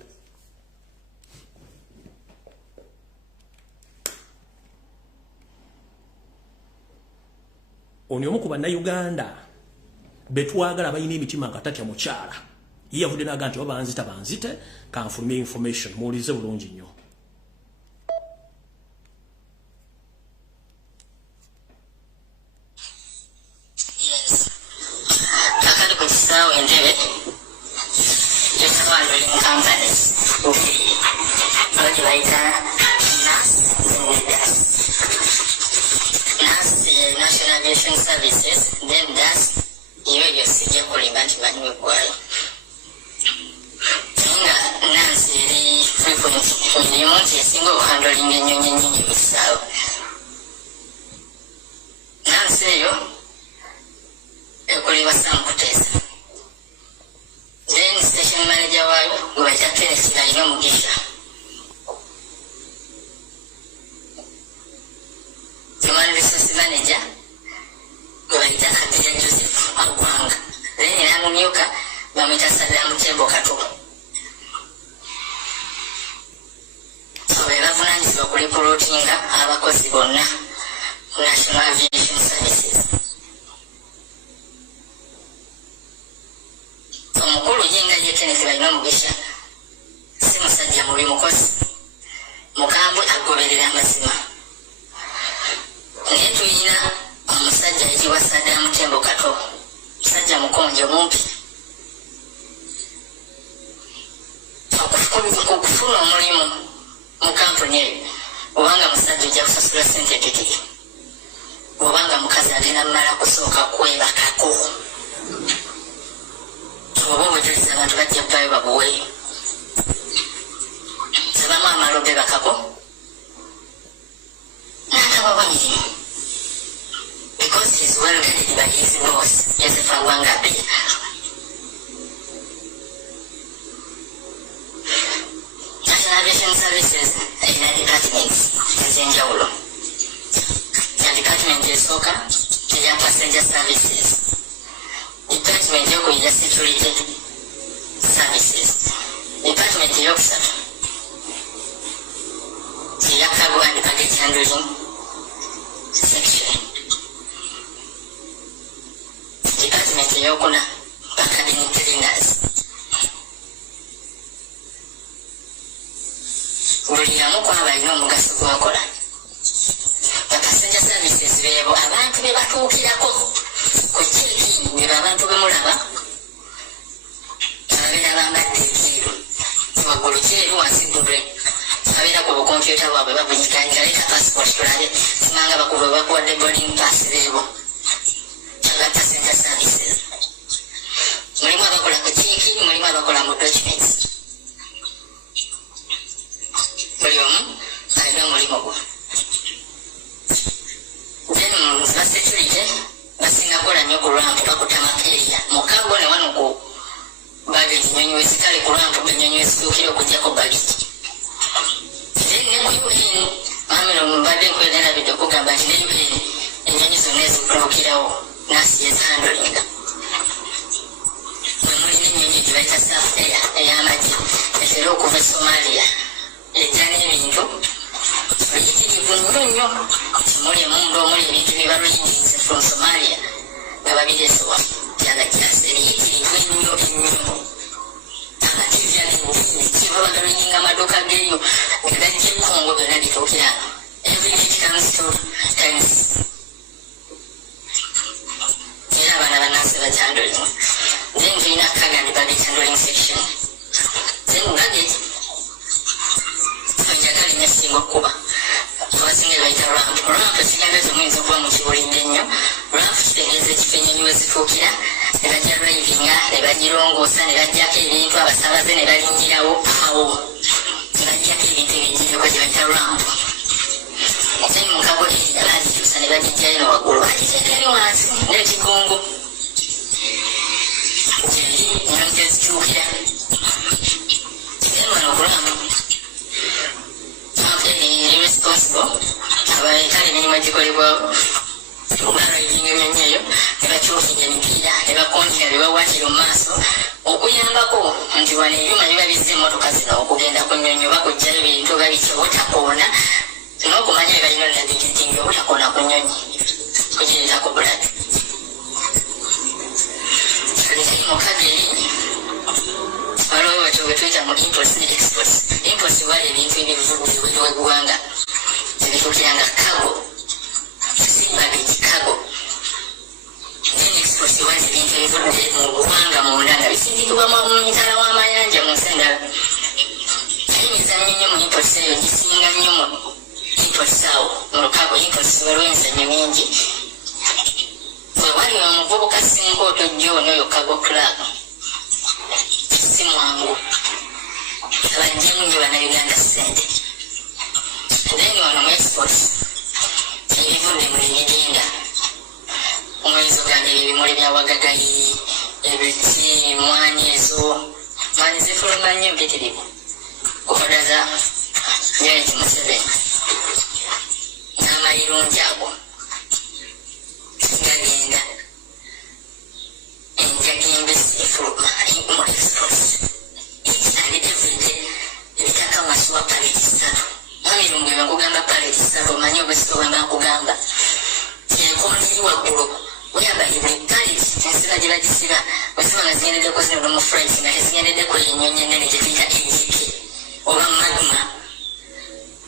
Oni omu ku Bannayuganda betwagala bayina emitima nga tatya mukyala. Yavudde naga nti oba banzite kanfulumye information mulize bulungi nnyo. Services, then that's you see your Nancy frequent single handling in your south. Nancy, you a some then station manager who was a tennis like no Mugisha. The man resource manager. Joseph Agwanga. Then in Amunyuka, bamwita Saddam Tembo Kato. So bebavunaanyizibwa ku reportinga abakozi bonna ku National Aviation Services. Omukulu yenga ye Kenneth balina omugisha si musajja mubi mukozi mukambwe agoberera amazima. Naye tulina omusajja ekiwa Saddam Tembo Kato, musajja mukonjo mumpi. Okufuna omulimu mu kampuni eyo obanga musajja ojja kusasula ssente titiri, obanga mukazi agenda mmala kusooka kwebakako, oba obujuliza abantu bajja bbayo babuweeyo. Sebamu amalobe bakako n'akabawanyirimu because he's well guided by his boss, Joseph Wangabe. National Aviation Services ina departments ez'enjawulo. Ya department esooka eya passenger services, department ey'okuyigya security services, department ey'okusatu eya cargo and baggage handling section, department ey'okuna academic trainers. Buli yamu kwaba alina omugaso gwakola. Passenger services beebo abantu be batuukirako ku check-in, be abantu be mulaba ababeera bambadde ekyeru waggulu kyeru wansi bbulule, ababeera ku bukompyuta bwabwe babunyikanyiga leeta passport tulabe simanga bakuba bakuwadde boarding pass beebo aba passenger services. Mulimu abakola ku check-in, mulimu abakola mu documents. Buli omu alina omulimu gwe. Then ba security basinga kola nnyo ku ramp bakuta makeeya mukago ne wano ku baggage ennyonyi wezitale ku ramp ennyonyi wezituukira okugyako baggage. Then ne mu UN mamiro mbadde nkwenerabidde okugamba nti ne UN ennyonyi zonna ezituukirawo nasi yezihandolinga. Mwe muli n'ennyonyi gye bayita South Air ey'amagye etera okuva e Somalia ejja n'ebintu biyitirivu nnyo kimuli emundu omuli ebintu bye baluyingize from Somalia nga babireesewa kyagakyasa ebiyitirivu ennyo ennyo. Amativi alikiva bagaluyinga amaduuka geeyo ge gajja ekkongo byonna bituukira every week comes to times. Era abaana bannansi bakyandolimu. Then tulina cargo and baggage handling section. Then luggage njagala nnyo singa okkuba abasinga bayita ramp. Ramp ekigambo muyinza okuba mukiwulidde nnyo. Ramp kitegeeza ekifo ennyonyi wezituukira ne bajja drivinga ne bagirongoosa ne bajjako ebintu abasaabaze ne balinyirawo awo ne bajjako ebintu ebijjireko gye bayita ramp. Then mukago eri bagikyusa ne bagijjayo ne waggulu bagiteeka eri wansi n'ekigongo gyeri ennyonyi gyezituukira. Then wano ku ramp responsible abaletala emirimu egikolebwawo barayivinga ennyonyi eyo ne bakyukinga emipiira ne bakonjera ne bawakira mu maaso okuyambako nti wano ebyuma biba bizza emmotoka zino okugenda ku nnyonyi oba kujjayo bintu oba biki obutakoona n'okumanya bye balina navigitingi obutakoona ku nnyonyi kugireetako bulatu. Kalitali mukaga eri waliwo batyo bwe tuyita mu imports ne exports. Imports wali ebintu ebivudde w'eggwanga ebituukira nga cargo, baggage cargo. Then exports wali ebintu ebivudde mu ggwanga munda nga bisindikibwa mu mitala w'amayanja mu nsi endala. Ayinza nnyo mu imports eyo gisinga nnyo mu imports awo mu lukago. Imports waliwo emizannyo mingi. Bwe wali omuvubuka Sinkooto John oyo Cargo Club si mwangu abajjemu nnyo bannayuganda ssente. Then wano mu exports ebivudde mu ebigenda omwezi ogamba ebimuli bya wagagayi ebiti mwanyi ezo mwanyi zifuluma nnyo mpitirivu kukodaza Yoweri Museveni n'amayirungi ago gagenda enjaga embisi efuluma more exports. Each and every day, ebitaka masuwa paleti satu. Mwami Lumbuye bakugamba paleti satu, manyi Obesu bakugamba. Yekondi waggulu, weyabalibwa paleti, ensira gye bagisiba, bwesiba nga zigendeddeko zino no mu French, nga tezigendeddeko y'ennyonyi ennene gye tuyita enjike, oba magma,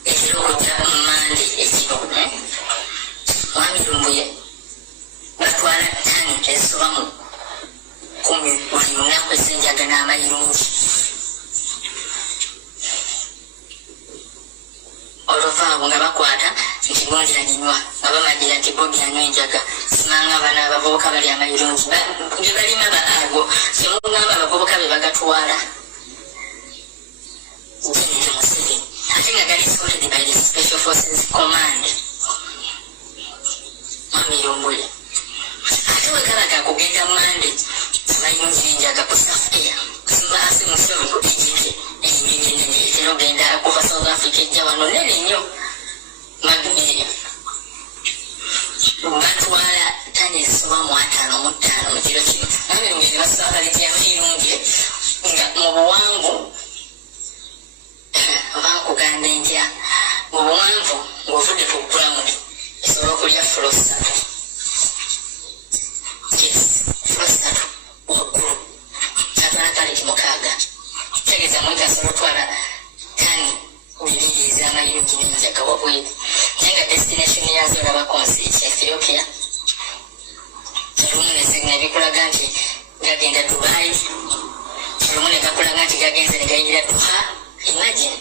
ekiro okujja mu mande ekiro. Mwami Lumbuye batwala ttani ezisoba mu 10 buli lunaku ez'enjaga n'amayirungi. Oluvaawo nga bakwata nti gundi aginywa nga bamagira nti Bobi anywa enjaga, simanga bano abavubuka bali amayirungi bye balima baago kyemugamba abavubuka be bagatwala. Jenerali Museveni ate nga gali escorted by the Special Forces Command. Mwami Lumbuye ate wekalaga kugenda mande amayirungi n'enjaga ku South Air kusimbaase musoro ku ejike enyonyi ennene etera ogenda kuva South Africa ejja wano nene nnyo magma eyo. Batwala ttani ezisoba mu 55 mu kiro kino. Mwami Lumbuye ne basaba paleti y'amayirungi nga mu buwanvu oba nkugamba entya mu buwanvu ng'ovudde ku ground esobola okulya fulo 3. Yes, fulo 3 waggulu atwala paleti 6. Tegeeza mwezi asobola otwala ttani 2 ez'amayirungi n'enjaga wabweru. Naye nga destination yazo olabako nsi Ethiopia. Olumu ne bikulaga nti gagenda Dubai, olumu ne gakulaga nti gagenze ne gayingira Doha. Imagine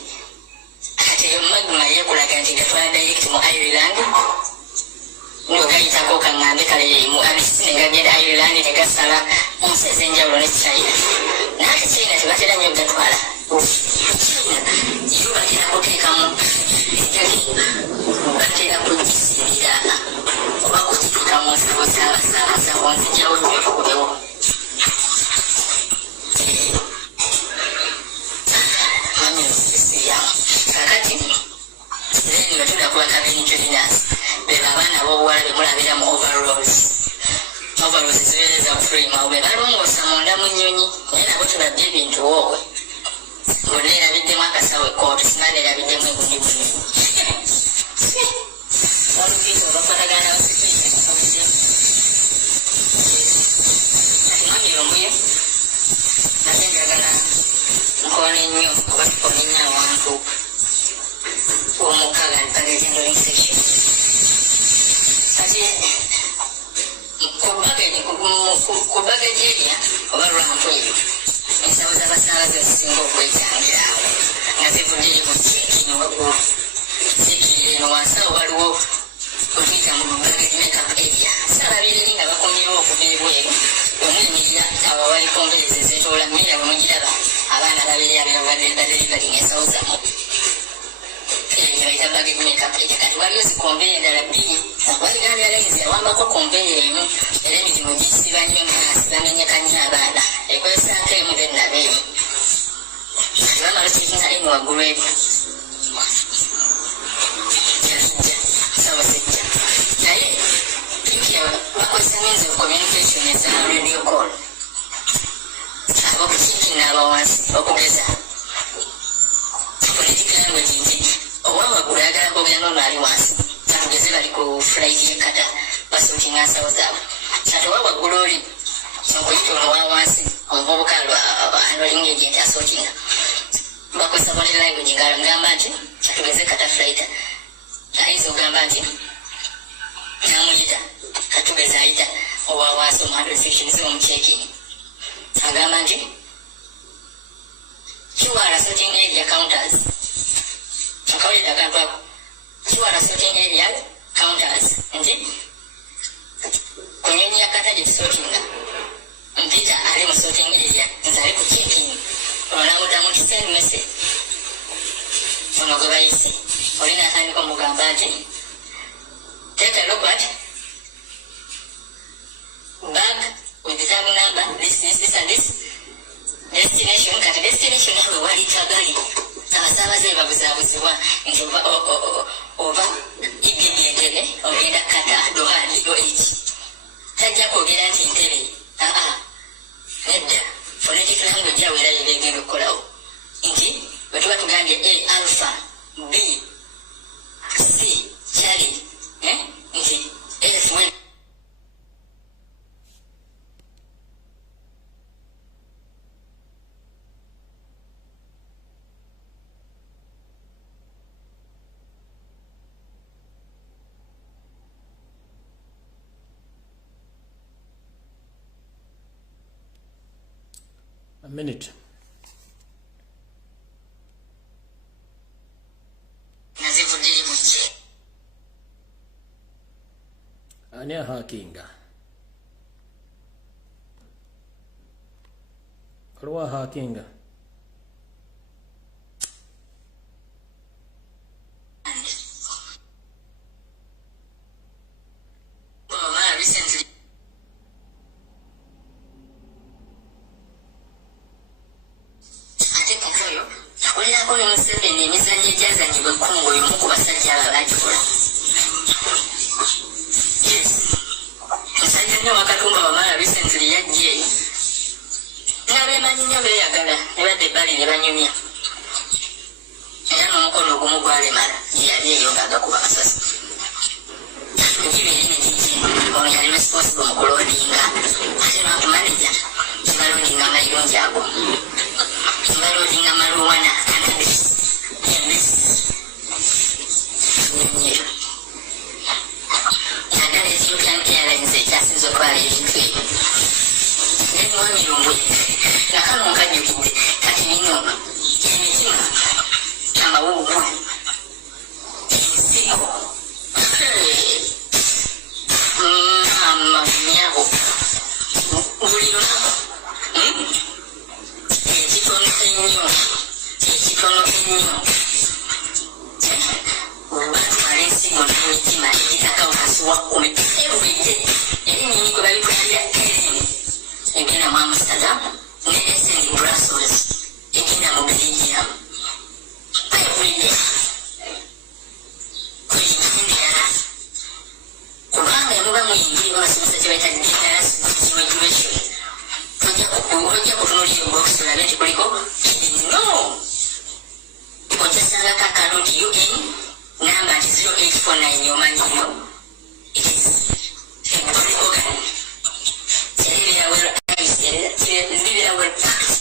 kati eyo magma yeekulaga nti gatwala direct mu Ireland ng'ogayitako kaŋŋambe kale mu abisi ne gagenda Ireland ne gasala mu nsi ez'enjawulo ne China. Naate China tebatera nnyo gatwala. China yo batera kuteekamu batera kugisibira oba kugiteeka mu nsabo z'abasawo nzijjawo nnyo tukubewo. Kakati then batunda kuba kabini joiners beba abaana b'obuwala be mulabira mu overalls zibeereza frame be balongoosa munda mu nnyonyi naye nabo tulabye ebintu wowe bonna erabiddemu akasawo ekooto simanda erabiddemu egundi mu nnyonyi oluvito bakwatagana basekwese kasaweddemu. Kati Mwami Lumbuye nate njagala nkola ennyo oba tukola ennyo awantu omukaga bagagenda section. Kati ku bagage erya oba lwampu eyo ensawo z'abasaabaze zisinga okwetangira awo nga zivuddeyo mu chekino waggulu sekiri eno wansi awo waliwo otuyita mu bagage makeup area. Saababireri nga bakomyewo okuva ebweru omwenyirira awo wali kongereza ezeetoola mmera bwe mugiraba abaana babiri abera badelivaring ensawo zammwe bayita bagage makeup area. Kati waliyo zikombeeya endala 2 waligambye alayinza yawambako kombeeya emu era emirimu gisiba nnyo ngaasi bamenyeka nnyo abaana ekolesaako emu bennaba emu kati bamala kikinga emu waggulu ebyo yalijja sawa sijja naye pipya bakozesa means of communication eza radio call abokukinkina abawansi okugeza political language nti owa waggulu ayagala kwogera n'ono ali wansi katugeze bali ku flight y'ekata basookinga nsawo zaabwe kati owa waggulu oli nkuyita ono wa wansi omuvubuka anolinga agent asookinga bakozesa body language nga ngamba nti katugeze kata flight ayinza okugamba nti namuyita katugeze ayita owa wansi omuhandle section z'omuchekini agamba nti QR sorting area counters akawulira akantu ako QR sorting area counters nti kunyonyi yakata gye tusortinga mpita ali mu sorting area nze ali ku checking olonamuddamu nti send message ono gwe bayise olina atandika omugamba nti take a look at bag with the tag number this and this destination. Kati destination we wali tagali abasaabaze babuzaabuzibwa nti oba igidde entebe ogenda kata Doha ligo eki tajja kwogera nti entebe nedda phonetic language yawe era yegenda okukolawo nti bwe tuba tugambye A alpha B C Charlie nti S when a minute. Ani hakinga. Kalwa hakinga. Museveni emizannyo egyazanyibwa ekkungu oyo mu ku basajja abo abaagikola. Yes. Musajja nnyo wakatumba wamala recently yajja eyo. N'abeemanyi nnyo beeyagala ne badde ebbali ne banyumya. Era n'omukono ogumu gwalemala yali eyo ng'agakuba amasasi. Ekibiiri ne kiki ono yali responsible mu kuloodinga ate n'okumaneja kibaloodinga amayirungi ago. Kibaloodinga marijuana yagala Ethiopian Airlines ekyasinze okwala ebintu ebyo nemwami Lumbuye nakano nkajjukidde kati nino emitima amawuugu ensigo amamyabo buli lunaku ekitono ennyo batwala ensigo n'emitima egitaka wansi wa 10 everyday erinyinyi gwe babikutira Ellen egenda mu Amsterdam ne Essen Brussels egenda mu Belgium everyday kuyingira kubanga emuba muyingira basomesa kye bayita dangerous graduation tojja kutunulira ebokisi olabe nti kuliko no ojasanga kakano nti UN namba nti 0849 omanyiyo it is a body organ zibira well packed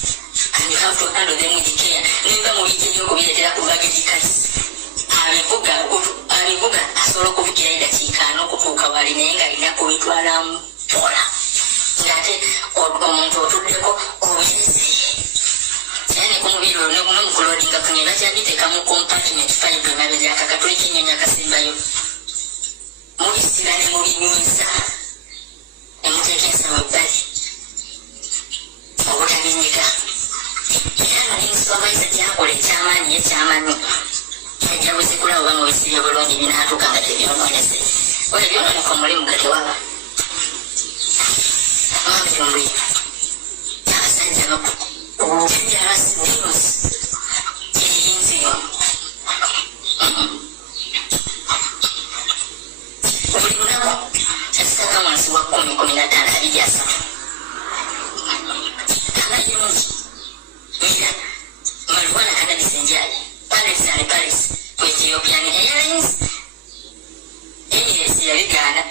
and you have to handle them with care nimba mubijja okubiretera ku baggage cards abivuga asobola okuvugira eddakiika ano okutuuka wali naye nga alina kubitwalamu pola ng'ate omuntu otuddeko obuyezi yani kumubiri n'omukulodinga kuno bakyabiteeka mu compartment 5 emabega akakatuli k'ennyonyi akasimbayo mubisira ne mubinyumiza ne muteeka ensawo ebbali obutabinyika era n'omusupervisor kyakola ekyamanyi ajja buzikula oba mubisibye bulungi binaatuuka nga tebyonoonese oyo byonooneka omulimu gatewaba Lumbuye abasajja dangerous news eyinziro buli lunaku ekisaka wansi wa 10-15 abijasatu amayirungi era marijuana cannabis enjali pallets and pallets ku Ethiopian Airlines Emirates yabigaana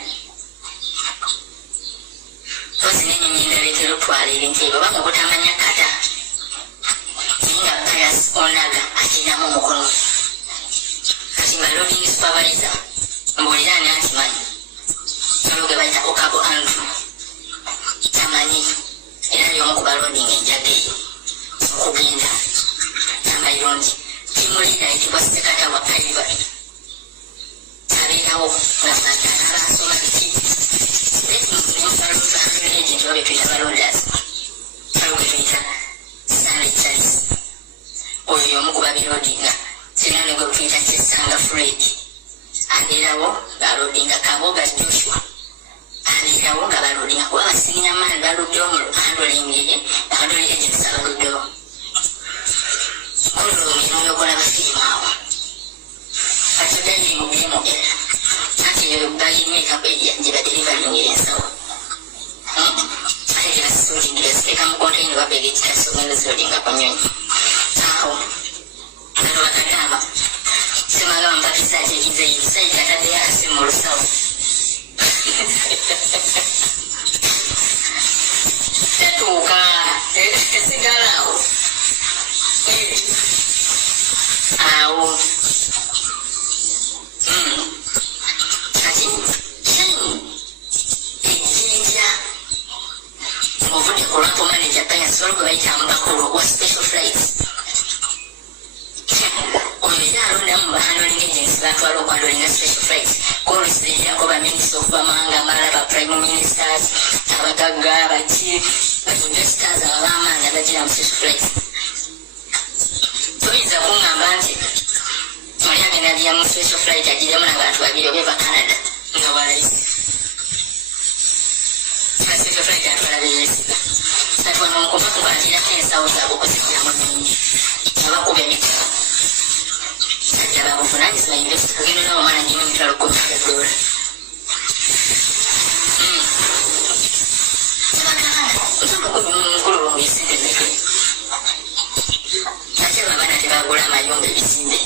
pozi n'ennyonyi endaleetera otwala ebintu ebyo oba mu butamanya kata nga Pius Onaga akinamu omukono kati nga loading supervisor mbuuliraani akimanyi nolwo ge bayita Okabo Andrew tamanyi era y'omu ku baloading enjaga eyo okugenda n'amayirungi kimulira ekibwa sekata wa Kaiva abeerawo nga n'abasoma biki agent oba betuyita balonders kalo ge tuyita Sunday Charles oyo y'omu ku babiroodinga sina ne gwe tuyita Kyesanga Fred abeerawo baloodinga Kaboga Joshua abeerawo nga baloodinga kuba basinya maani baluddewo mu handling agents abaluddewo olulumiro yokola bafirimu awo kati odayiri mu byemogera anti eyo bayimeka gye baderivalingira ensawo ate gye basisuulingira ziteeka mu kontaina babeera ekita munyonyi awo bano bakagamba semagamba mpakisa kyekize yisaita kadde yasi mu lusawo tetuuka esigalawo awo kati ejjinja ovudde ku lwapo manager payasolo gwe bayita mubakulu wa special flights oyo era alondamu bahandling agency batwala okwandolinga special flights kolwesirirako baminista okuva mawanga amalala ba prime ministers abagagga abaki bainvestors abamaanyi abagira mu special flights toyinza kuŋŋamba nti oli agenda agira mu special flight agiremu n'abantu babiri obeva Canada nga walayisi special flight atwala beyesiga satwana omukomakuba atirako ensawo zaabwe okuzigiramu nnyingi abakuba emitala sajja babuvunanyizibwa investi kugenda nabo mwana ngimu emitwalo $10,000 mukulu lwomuyisinde meke ate babana tebagula amayumba ebizimbe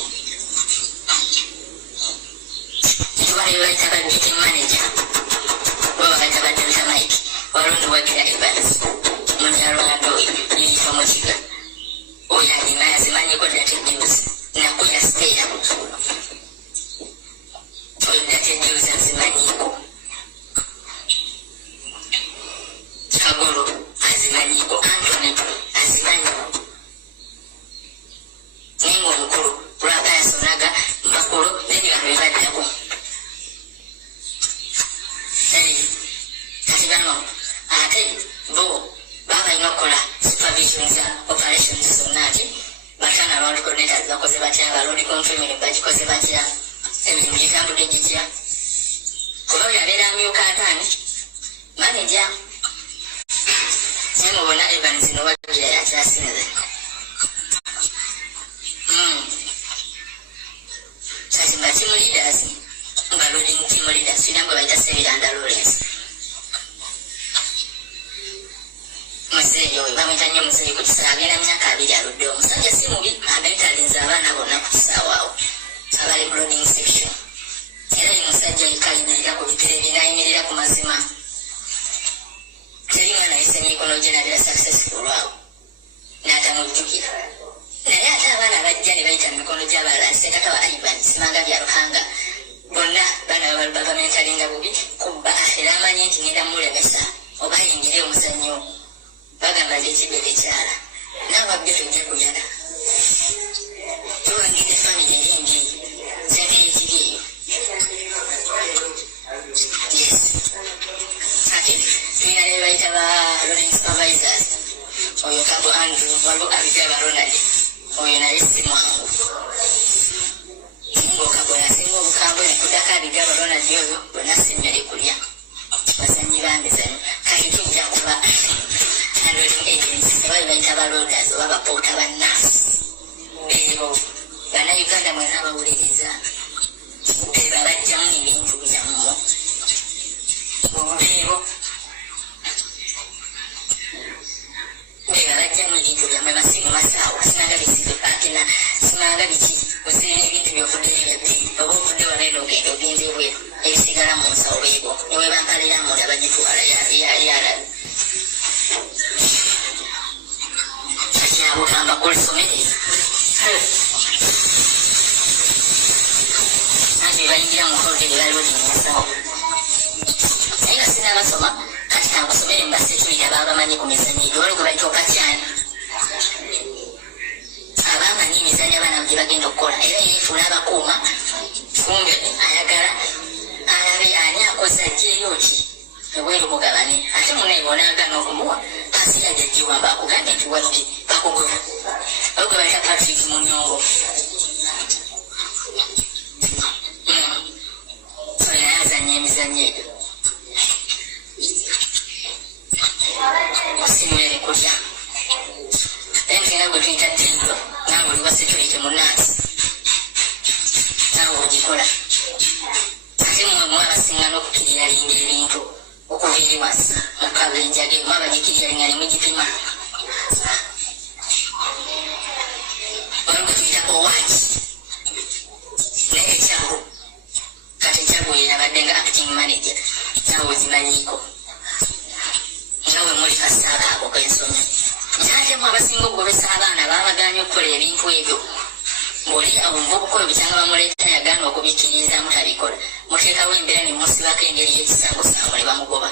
ekiwalayo bayita ba deputy manager oba bayita ba delta mike walondowagira evans munyalwando yiyita mukiga oyo alina yazimanyiko datejuzi nakuya steya oyo datejuzi azimanyiko kagolo azimanyiko antony azimanyiko ningo omukulu lwapayasonaga mpakulu neni bano bebaddako kati bano ate bo babalina okukola supervision za operations zonna ati batana road coordinators bakoze batya abalodi controlling bagikoze batya emirimu gitambudde gitya kuba oyo abeera amyuka ataani manager mubona Evans nowagira yakyasinaze kati nga team leaders nga loading team leaders sinangwe bayita Seviranda Lawrence muzeeyi oyo bamwita nnyo muzeeyi ku kisaawe abeera myaka 2 aludde omusajja si mubi agaitalinza abaana bonna ku kisaawe awo abali mu loading section era ye musajja yikayimirira ku bigere bye nayimirira ku mazima teri mwana yise mikono gye nabeera successful awo n'atamujjukira naye ate abaana bajja ne bayita mu mikono gy'abalala sekata wa Ivan Simanga bya Ruhanga bonna baana babamentalinga bubi kubba era amanyi nti ngenda mulemesa oba yingire omuzannyo bagamba nti ekibbe tekyala naababbe tujja kuyala towangidde famire eringi sente yekibi eyo yes ate tulina ne bayita ba loading supervisors oyo Kabo Andrew waliwo abijaba Ronald oyo naye si mwangu ng'okabo yasinga obukambwe nekudako abijaba Ronald oyo bonna simmere kulya bazanyi bambizanyo kati tujja kuba handling agencies abali bayita baloaders oba bapoota bannasi beebo bannayuganda mwena abawuliriza beba bajjamu ebintu byammwe beebo beba bajjamu ebintu byammwe masimu masaawa simanga bisibe pakina simanga biki ozirina ebintu byovudde byabbi oba ovudde wanaino ogenda ogenze ebweru ebisigala mu nsawo beebo newe bampalira munda bagitwala yala akyabuhamba kulisomere anti bebayingira mu hode bebalodi musawo naye nga sinabasoma kati kankusomere mubasekirita babamanyi ku mizanyo egyo wali gwe bayita okatyani abamanyi emizanyo abaana gye bagenda okukola era yeefuula abakuuma kumbe ayagala alabe ani akoze ajjeeyo ki ebweru mugabane ate munaye bonaagana okumuwa pasi yajajjiwamba akugambye nti wadde bakugoba olwo gwe bayita Patrick Munyongo oyo naye azannya emizannyo egyo osinwere kulya naye ngenda gwe tuyita Tendo naawe oli wa security munaasi naawe ogikola ate mwe abasinga n'okukiriyalinga ebintu okuva eri wasa mukabenjage mwe abagikiriyalinga ne mugipima Owachi naye ekyago kati ekyago yabadde nga acting manager nawe zimanyiko nawe muli kasaaka ako k'ensonyi nkyatemu abasinga okugobesa abaana baabaganya okukola ebintu ebyo ng'oli abumva okukola obukyanga bamuleeta yagaana okubikkiriza mutabikola muteekawo embeera ne musibako engeri y'ekisangosango ne bamugoba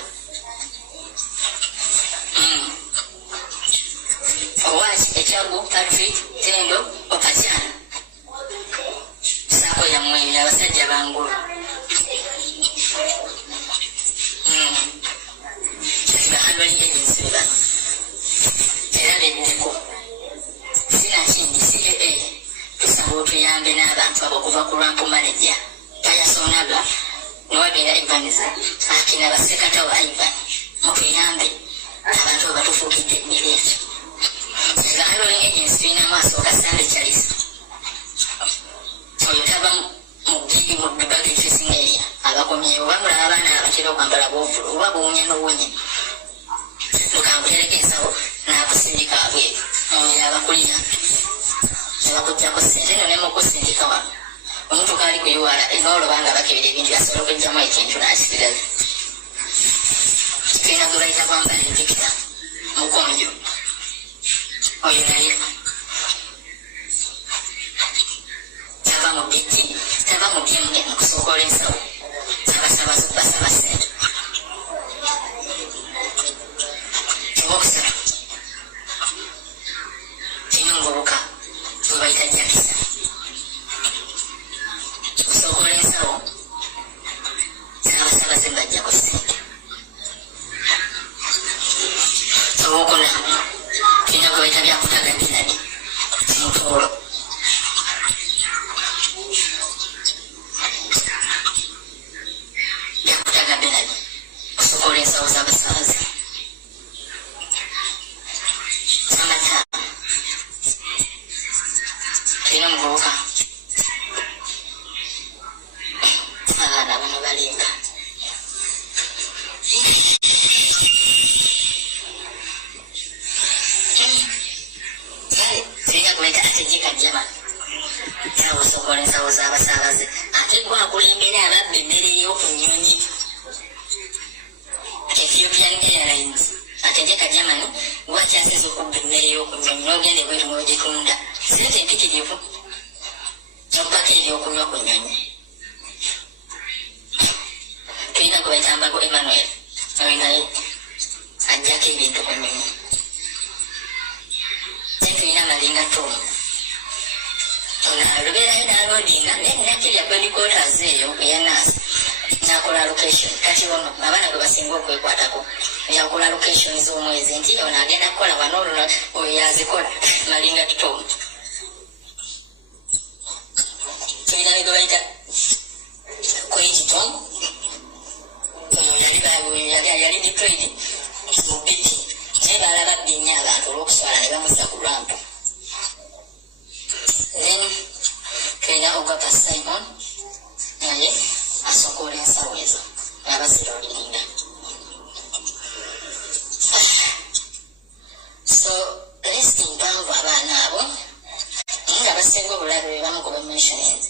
Owachi ekyago Patrick Tendo Opacyana saako yamwenya abasajja bangulu bahandling agency bano era beddeko sinakindi CAA tusaba otuyambe n'abantu abo okuva ku lwampu manager tayasonaga newabeera Evans akina basekatawo Ivan mutuyambe abantu abo batufuukidde ebbiri ekyo bahandling agency birinamu asooka Sande Charles oyo taba mu bibage facing area abakomyewo bamulaba abaana abatera okwambala bovulu oba buwunya n'owunya mukambutereka ensawo n'akusindika abweru oyo abakulira nebakujjako sente no nemukusindika wano omuntu kaali kuyiwala n'olobanga bakebera ebintu yasobola okujjamu ekintu n'akisigaza tulina gwe bayita kwambala enjekita mukonjo oyo naye tava mu biti tava mu byemu mukusookola ensawo abasabazi okubasaba sente okusaba tulina omuvubuka gwe bayita jakisa okusookola ensawo abasabazi bajjako sente obokuna tulina gwe bayita byakutagambirani mutoolo byakutagambirani okusokola ensawo z'abasabazi tulina omuvubuka abaana bano balinga tulina kubaita Takyebaka jama nawe osokola ensawo z'abasabazi ate gwakulembera ababba emmere y'oku nnyonyi Ethiopian Airlines Takyebaka Germany gwakyasiza okubba emmere y'oku nnyonyi n'ogenda ebweru n'ogitunda sente empitirivu n'obbako ebyokunywa ku nnyonyi tulina gwe bayita Mbago Emmanuel oyo naye ajjako ebintu ku nnyonyi tulina Malinga Tom lubeerayo n'alodinga nakirya body quarters eyo eya nurse nakola allocation kati ono abaana gwe basinga okwekwatako yakola allocation z'omwezi nti ono agenda kukola wano olwo oyo yazikola Malinga Tom tulina ne gwe bayita Koiti Tom oyo yali deployed mu biti naye balaba bbinnya abantu olw'okuswala ne bamusa ku lwampu then tulina Ogwapa Simon naye asokola ensawo ezo abazira olulinda so list mpanvu abaana abo naye nga basinga obulabe be bamu kuba mentioned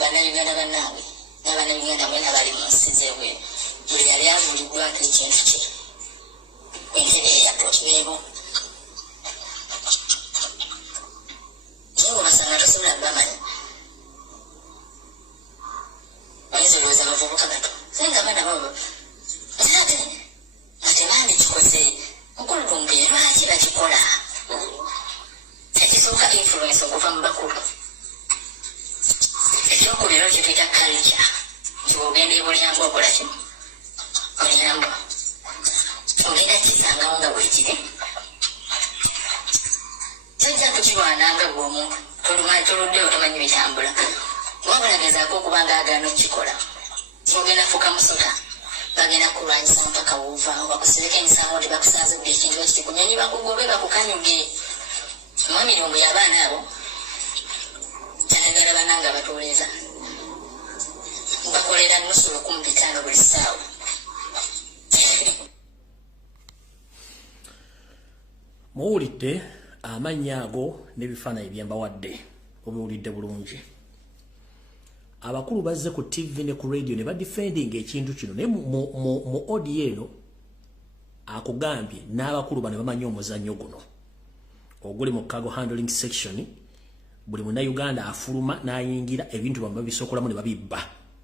bannayuganda bannaabwe n'abannayuganda mwena bali mu nsi z'ebweru buli yali abuuliddwako ekintu kye entebe eyapoti beebo naye bwebasanga tosobola bamanya oyinza olowooza abavubuka bato senga abaana babo ate atebandi kikoze mukulu lumbuye lwaki bakikola ekisooka influence okuva mu bakulu ekyokubiro kye tuyita culture nti bw'ogenda ebulyambwa okola ki olyambwa ogenda kisangawo nga buli kiri tojja kukirwananga gweomuntu toluddeyo tomanyi bitambula wabula gezaako okuba nga agaana okukikola ogenda fuka musota bagenda kulwanyisa mpaka woovaawo bakusireko emisango tebakusanzidde ekintu ekiti kunyonyi bakugobe bakukanyuge mu emirungu y'abaana abo ayagala bananga batuuleza bakolera nusu 15 buli ssaawa muwulidde amanya ago n'ebifaananyi bye mbawadde obiwulidde bulungi. Abakulu bazze ku TV ne ku radio ne badefending ekintu kino naye mu audio eno akugambye n'abakulu bano bamanyi omuzannyo guno oguli mu cargo handling section. Buli Munnayuganda afuluma n'ayingira ebintu bamwe bisokolamu ne babibba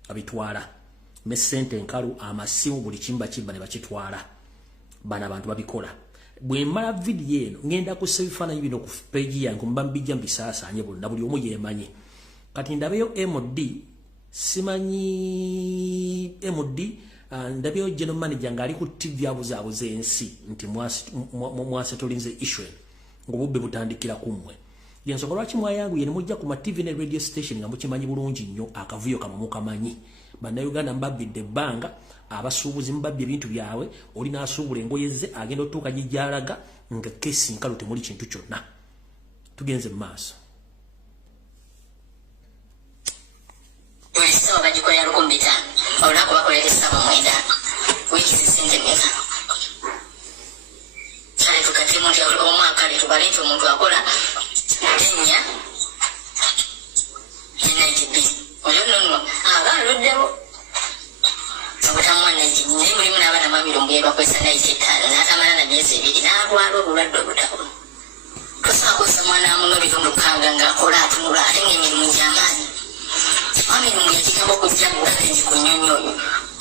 abitwala mesente enkalu amasimu buli kimba ne bakitwala. Bana abantu babikola. Bwe mala video eno ngenda ku sebifaananyi bino ku page yange mbambijja mbisaasanye buli na buli omu yemanyi. Kati ndabeyo MD simanyi MD ndabeyo general manager ngali ku TV abuze ensi nti mwasetolinze issue ngobubbe butandikira kumwe. Yensonga lwaki mwayangu yene mujja ku ma TV ne radio station nga mukimanyi bulungi nnyo akavuyo kama mukamanyi. Bannayuganda mbabbidde bbanga abasuubuzi mbabbye ebintu byawe olina asuubula engoye ze agenda otuuka gy'alaga nga kesi nkalu temuli kintu kyonna. Tugenze mu maaso. Buli sawa bagikolera 15 olunaku bakolera essaawa 9 wiiki zisente mmeka. Kale tukati muntu omwaka letubale nti omuntu akola enya enaigibiri oyo nonno aba aluddewo obutamwana naye mulimu n'abaana mamirongo bakozesa naiti 5 n'atamala na myezi 2 n'alwala obulwadde obutabuno. Tosobola kussa mwana wamuno ebitundu 6 ng'akola atunula ate ng'emirimu gy'amaanyi. Mamirongo yagigamba okujja mu kalenzi ku nnyonyi oyo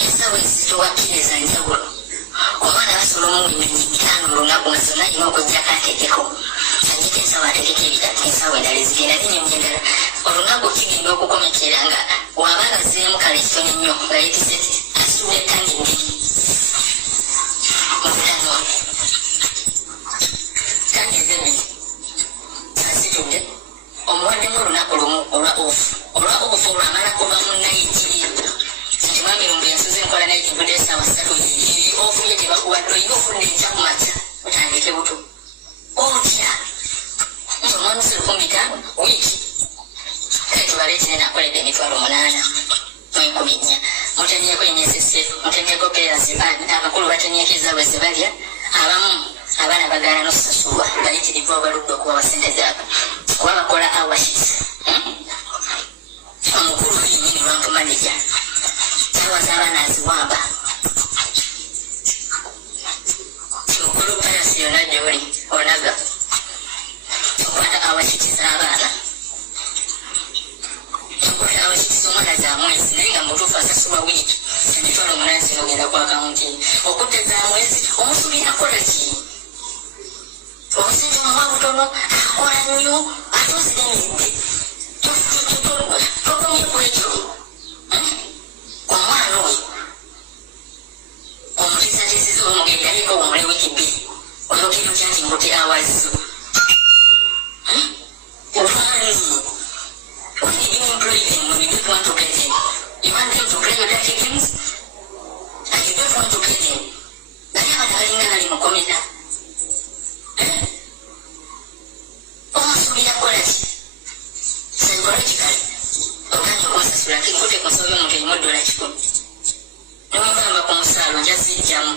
ensawo ezituwakkiriza njawulo. Omwana basobola omulimu 5 olunaku nga zonna alina okugyako ategeko. Agite ensawo ategeko ebitatu ensawo endala ezigenda n'ennyonyi endala. Olunaku kigenda okukomekera nga wabanga ziremu kale ekitono ennyo nga yetise asuula ettangi bbiri mu butano. Tangi z'ebbiri asitudde omuwaddemu olunaku lumu olwa obufu olwamala kuva mu Nigeria nti mamirongo ensuze enkola naye givudde essaawa 3 ofu ye tebakuwadde oyina ofudde enkya ku makya otandike buto otya nti omwana osiri 15 wiiki. Kale tubale kinene akoledde emitwalo 8 n'enkumi 4 mutemyeko NSSF mutemyeko peyazibani abakulu batemyekiza bwe zebalya abamu abaana bagaana n'okusasulwa bayitirivu abaludde okubawa ssente zaabwe kuba bakola awashis. Omukulu yennyini lwanku maneja sawa z'abaana aziwamba omukulu payasi yonna gy'oli onaga okwata awashiti z'abaana awashiti z'omwana za mwezi naye nga mutuufu asasulwa wiiki emitwalo 8 zinogenda ku akawunti okudde za mwezi omusuubira kola ki? Omusajja omuwa butono akola nnyo ate oziremedde tokomye ku ekyo. Omwana oyo omutiisatiisiza omugenda aliko omule wiiki 2 oyogera otya nti mbuti awazo ofanyi when you didn't employ them, when you don't want to pay them, you want them to play your dirty games and you don't want to pay them. Bali abantu balinga bali mu komera omusuubira kola ki psychologically oganya okusasula nti nkute ku nsonga y'omuntu erimu $10 newagamba ku musaalo nja zijjamu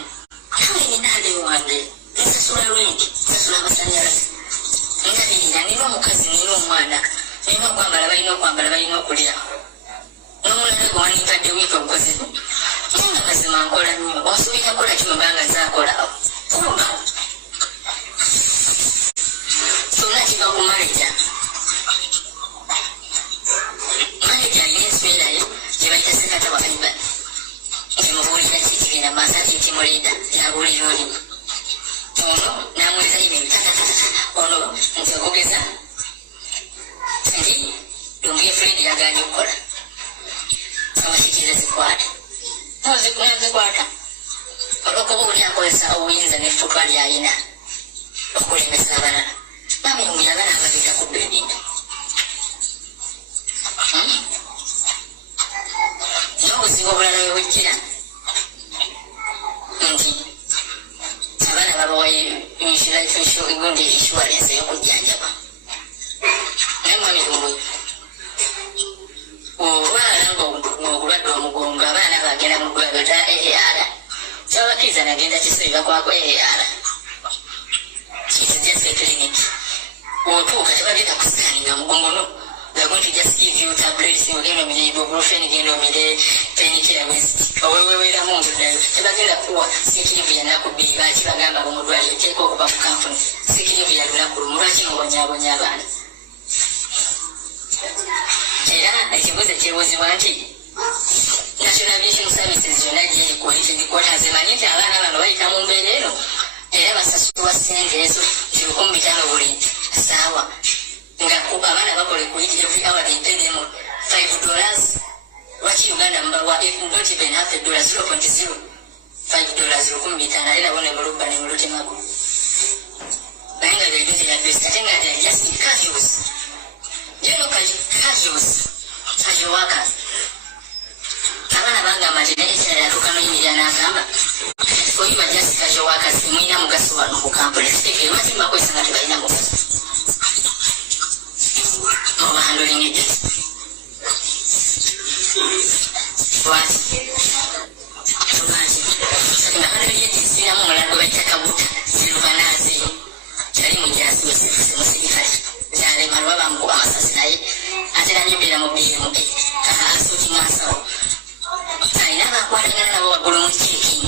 kale ninaale wange nsasula lwenti nsasula amasanyalaze ngabirira nina omukazi nina omwana nina okwambala balina okulira n'omulala gwe wanimpadde wiiki obukozi naye nga mazima nkola nnyo osuubira kola kimubanga zaakola kuba sonna kiva ku manaja alina enswerayo gye bayita sekata wa KADIMA emubuulira kikigenda maaso ati kimulinda yabuulira oli ono n'amweza email ono nti okugeza nti Lumbuye Fred yagaanye okukola awakikiriza zikwata zikwata olwokuba oli akozesa obuyinza n'effuka lyalina okulemesa abalala mamirongo abaana abagenda ku bedinda n'obuzibu obulala bwebujjira nti abaana babawayo gundi insurance ey'okujjanjaba naye mamirongo olwala ng'obulwadde omugongo abaana bagenda mu ddwaliro ta AAR kyabakkiriza nagenda kisobi bakwako AAR It is just a clinic. bw'otuuka tebagenda kusikaninga mugongo no. They're going to just give you tablets, ibuprofen, painkillers. Owewera mungu dayo. Tebagenda kuwa sikirivu yanakubbiri baki bagamba bomudwaliro teeka okuva mu kampuni. Sikirivu yalunakulu mulwaki mubonyabonya abaana. Era ekibuuzo ekyebuzibwa nti National Vision Services yonna gyeri quality quarters emanyi nti abaana bano bayita mu mbeera eno era basasulwa ssente ezo 1500 buli ssaawa. Nga abaana bakole quality every hour they pay them $5. Lwaki Uganda mbawa don't even have $0.0 $5 15 era bone mulubba ne mulutemako. Naye nga they do their best ate nga they just casuals. You know casual workers. Abana bangamba nti n'ekirala yatuuka n'oyimirira n'agamba for you are just casual workers temulina mugaso wano ku kampuni. Sitegeera lwaki mbakozesa nga tebalina mugaso. Oba handling it. What? Nga handling it zirinamu omulango bayita kabuta zirubanaazi kyali mujasi wesefuse musirikale zalema lwa bamukuba amasasi naye ate nanyobeera mu BMA asookinga nsawo alina abakwatagana nabo waggulu mu checking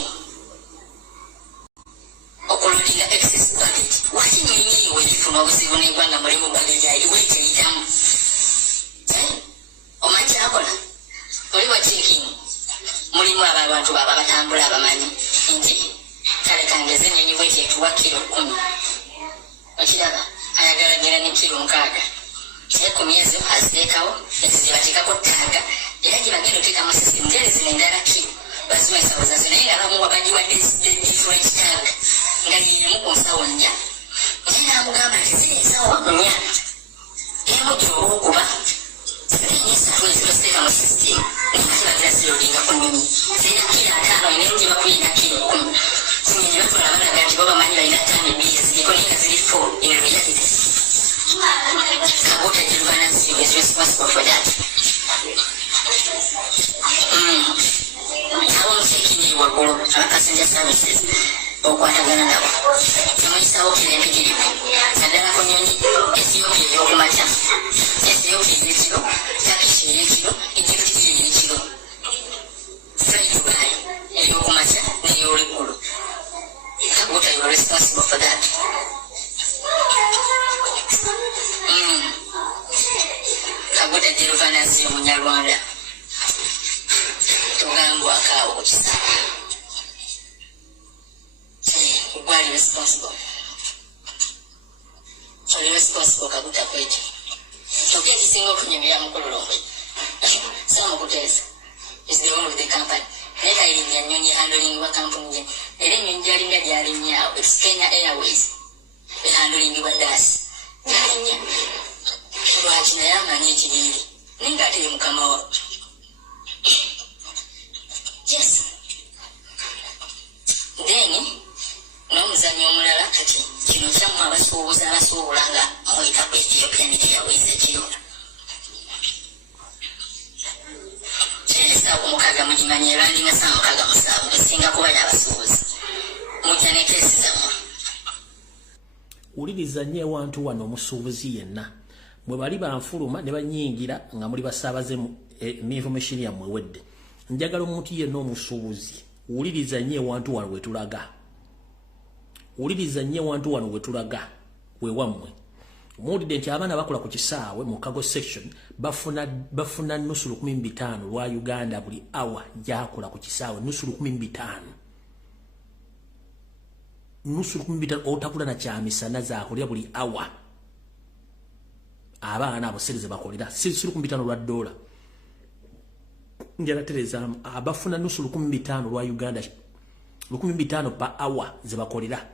okulundinga excess budget. Waki nyinyi wegifuna obuzibu n'eggwanga mulimu budget yayi weteritamu omanyi kyakola oli wa checking mulimu abantu baba batambula abamanyi nti kale kangeze ennyonyi bweti etuwa kilo 10 okiraba ayagala gera ne kilo 6 naye ku myezi aziteekawo ezibateekako ttaaga era gye bagenda oteekamu sisimu ngeri zino endala kilo baziwa ensawo zazo naye ng'abamu wabagiwadde different tag nga yemu ku nsawo 4 naye n'amugamba nti ziri ensawo 4 emu gy'olwokuba n'esatu ezibaziteeka mu sisitimu naye zirodinga ku nnyonyi zirina kilo 5 ene gye bakuyina kilo 10 zinyonyi batwala balaga nti bo bamanyi balina ttaano 2 eziriko naye nga ziri 4 in reality. Kabota Jirvanasi is responsible for that. How I'm taking you a group of passenger services or whatever. Samisa Oki and Piggy. Sadana Konyoni, Ethiopia, Yokumata, Ethiopia, Yechiro, Takishi Yechiro, Egypt Yechiro. Free to buy, Yokumata, Neorikuru. Kabota, you are responsible for that. Kabota Jirvanasi Munyarwanda. Tugambwa akawo ku kisaka. Why responsible? Are you responsible Kabuta kwetu? Tokezi singo kunyemera mukololongwe. Sama kuteza. Is the owner of the company. Nena ilinya nyonyi handling wa kampuni je. Ele nyonyi jalinga jalinya it's Kenya Airways. The handling wa dasi. Jalinya. Lwaki naye amanyi ekiriri. Ninga ate mukama wa. Yes. Then n'omuzannyo omulala kati kino kyamu abasuubuza abasuubulanga muyita ku Ethiopia Airways ekiro. Kyesaawa omukaaga mugimanyi erandinga saa mukaaga musanvu esinga kuba y'abasuubuzi. Mujja ne keesi zammwe. Uliriza nnyo ewantu wano omusuubuzi yenna. Bwe bali banfuluma ne banyingira nga muli basaabaze mu information yammwe wedde. Njagala omuntu yenna omusuubuzi. Uliriza nnyo ewantu wano wetulaga. Uliriza nnyo ewantu wano wetulaga. Wewammwe. Omuwulidde nti abaana bakola ku kisaawe mu Kago section bafuna nusu 15 lwa Uganda buli hour gyakola ku kisaawe nusu 15. Nusu 15 otakula na kyamisana zaakolera buli hour. Abaana abosereze bakolera nusu 15 lwa $1. Njala tereza abafuna nusu 15 lwa Uganda 15 per hour zebakolera.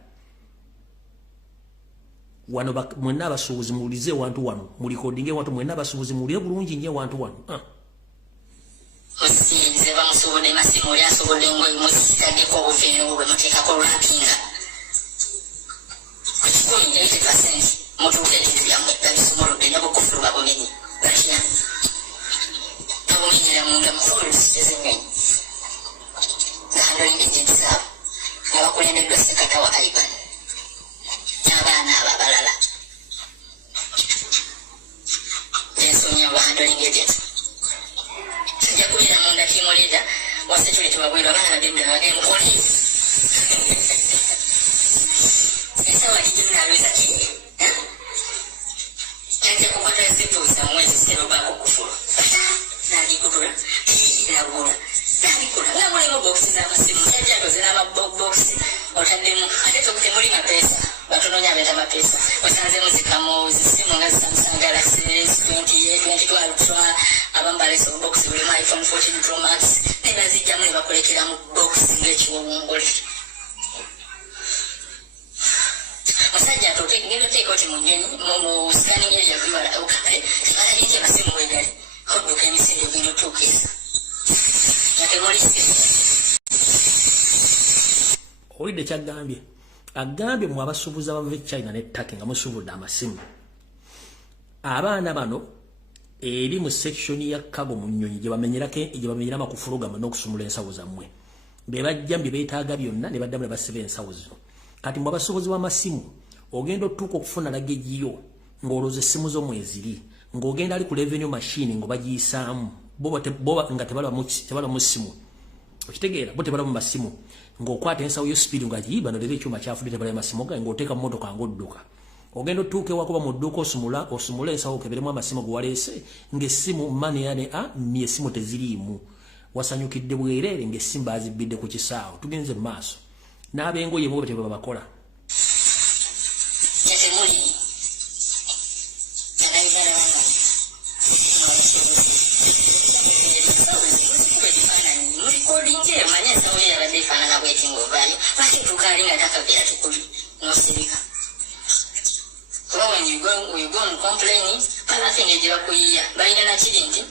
Wano mwenna abasuubuzi mulize wantu wano mulikodinge wantu mwenna abasuubuzi muliye bulungi nnyo wantu wano. Osinze bamusobodde masimu oli asobodde ngoye musitadeko obuveeno bwe muteekako lwapinga. Ku 80% mutuuka ebintu byammwe babisomolodde n'obukufulu babumenye. Bakina. Babumenyera munda mukulu ziteze ennyonyi. Handling agents zaabwe. Abakulembeddwa Ssekatawa Ivan. N'abaana ababalala. tuwabwira abana bagenda bagenda mukole esawa kijina alweza kindi kanja kukwata zipusa mwezi sero bako kufulu nalikutura nabula nabikula nabulemu boxi z'amasimu yajagoze n'amaboxi otaddemu ate tokute muli mapesa batononya abeta mapesa osanzemu zikamo zisimu nga Samsung Galaxy S20 2012 Ultra abambala so box buli mu iPhone 14 Pro Max nebazijjamu ne bakolekera mu box ng'ekiwowongole musajja ngendo teekoti mu nnyonyi mu scanning area bibala okale alabike masimu wegali kodduka emisinde gino tuukisa owulidde kyagambye agambye mu abasuubuzi abava China ne Turkey nga musuubudde amasimu abaana bano eri mu section ya kago mu nnyonyi gye bamenyera amakufulugama n'okusumula ensawo zammwe be bajja bye beetaaga byonna ne baddamu ne basiba ensawo zino kati mu abasuubuzi b'amasimu ogenda otuuka okufuna lagejiyo ng'olooza essimu z'omweziri ng'ogenda ali ku revenue machine ng'obagiyisaamu bo nga tebala mu simu okitegeera bo tebala mu masimu ng'okwata ensawo yo speed nga giyiba nolera ekyuma kyafudde tebala masimu ga ng'oteeka mu mmotoka ng'odduka ogenda otuuka ewakuba mu dduuka osumula ensawo okeberemu amasimu ge waleese ng'essimu mane yane essimu teziriimu wasanyukidde bwereere ng'essimu bazibbidde ku kisaawo tugenze mu maaso n'ab'engoye bo tebaba bakola we go and complaining, nothing is your queer, but in a chilling,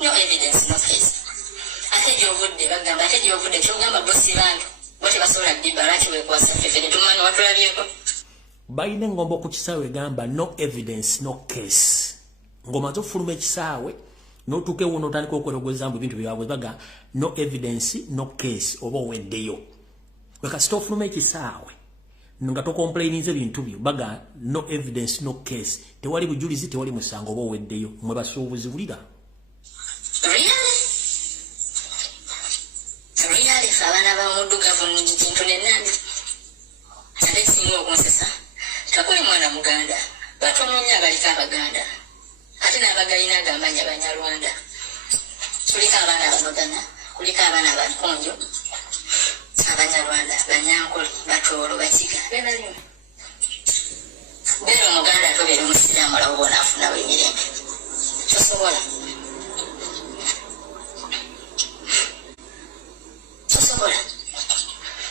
no evidence, no case. I said you would the bag, I said you would the Chogama bossy land, whatever sort of Barachi was a man or drive you. Baine ngombo kuchisawe gamba no evidence no case. Ngoma zo fulume chisawe no tuke wono tandika okwelogweza mbu bintu byabwe baga no evidence no case oba wendeyo. Weka stop fulume chisawe. Nga to complainize bintu byo baga no evidence no case tewali bujulizi tewali musango oba weddeyo mwe basuubuzi bulira really sabana ba mudu gavumenti kintu nenandi ate singo okonsesa takuli mwana muganda batononya galika abaganda ate n'abagayina agambanya Banyarwanda tulika abaana banogana kulika abaana bakonjo Abanyarwanda Banyankole Batoro Bakiga bebaliyo bero muganda tobere musiramu lawo bona afuna emirembe tosobola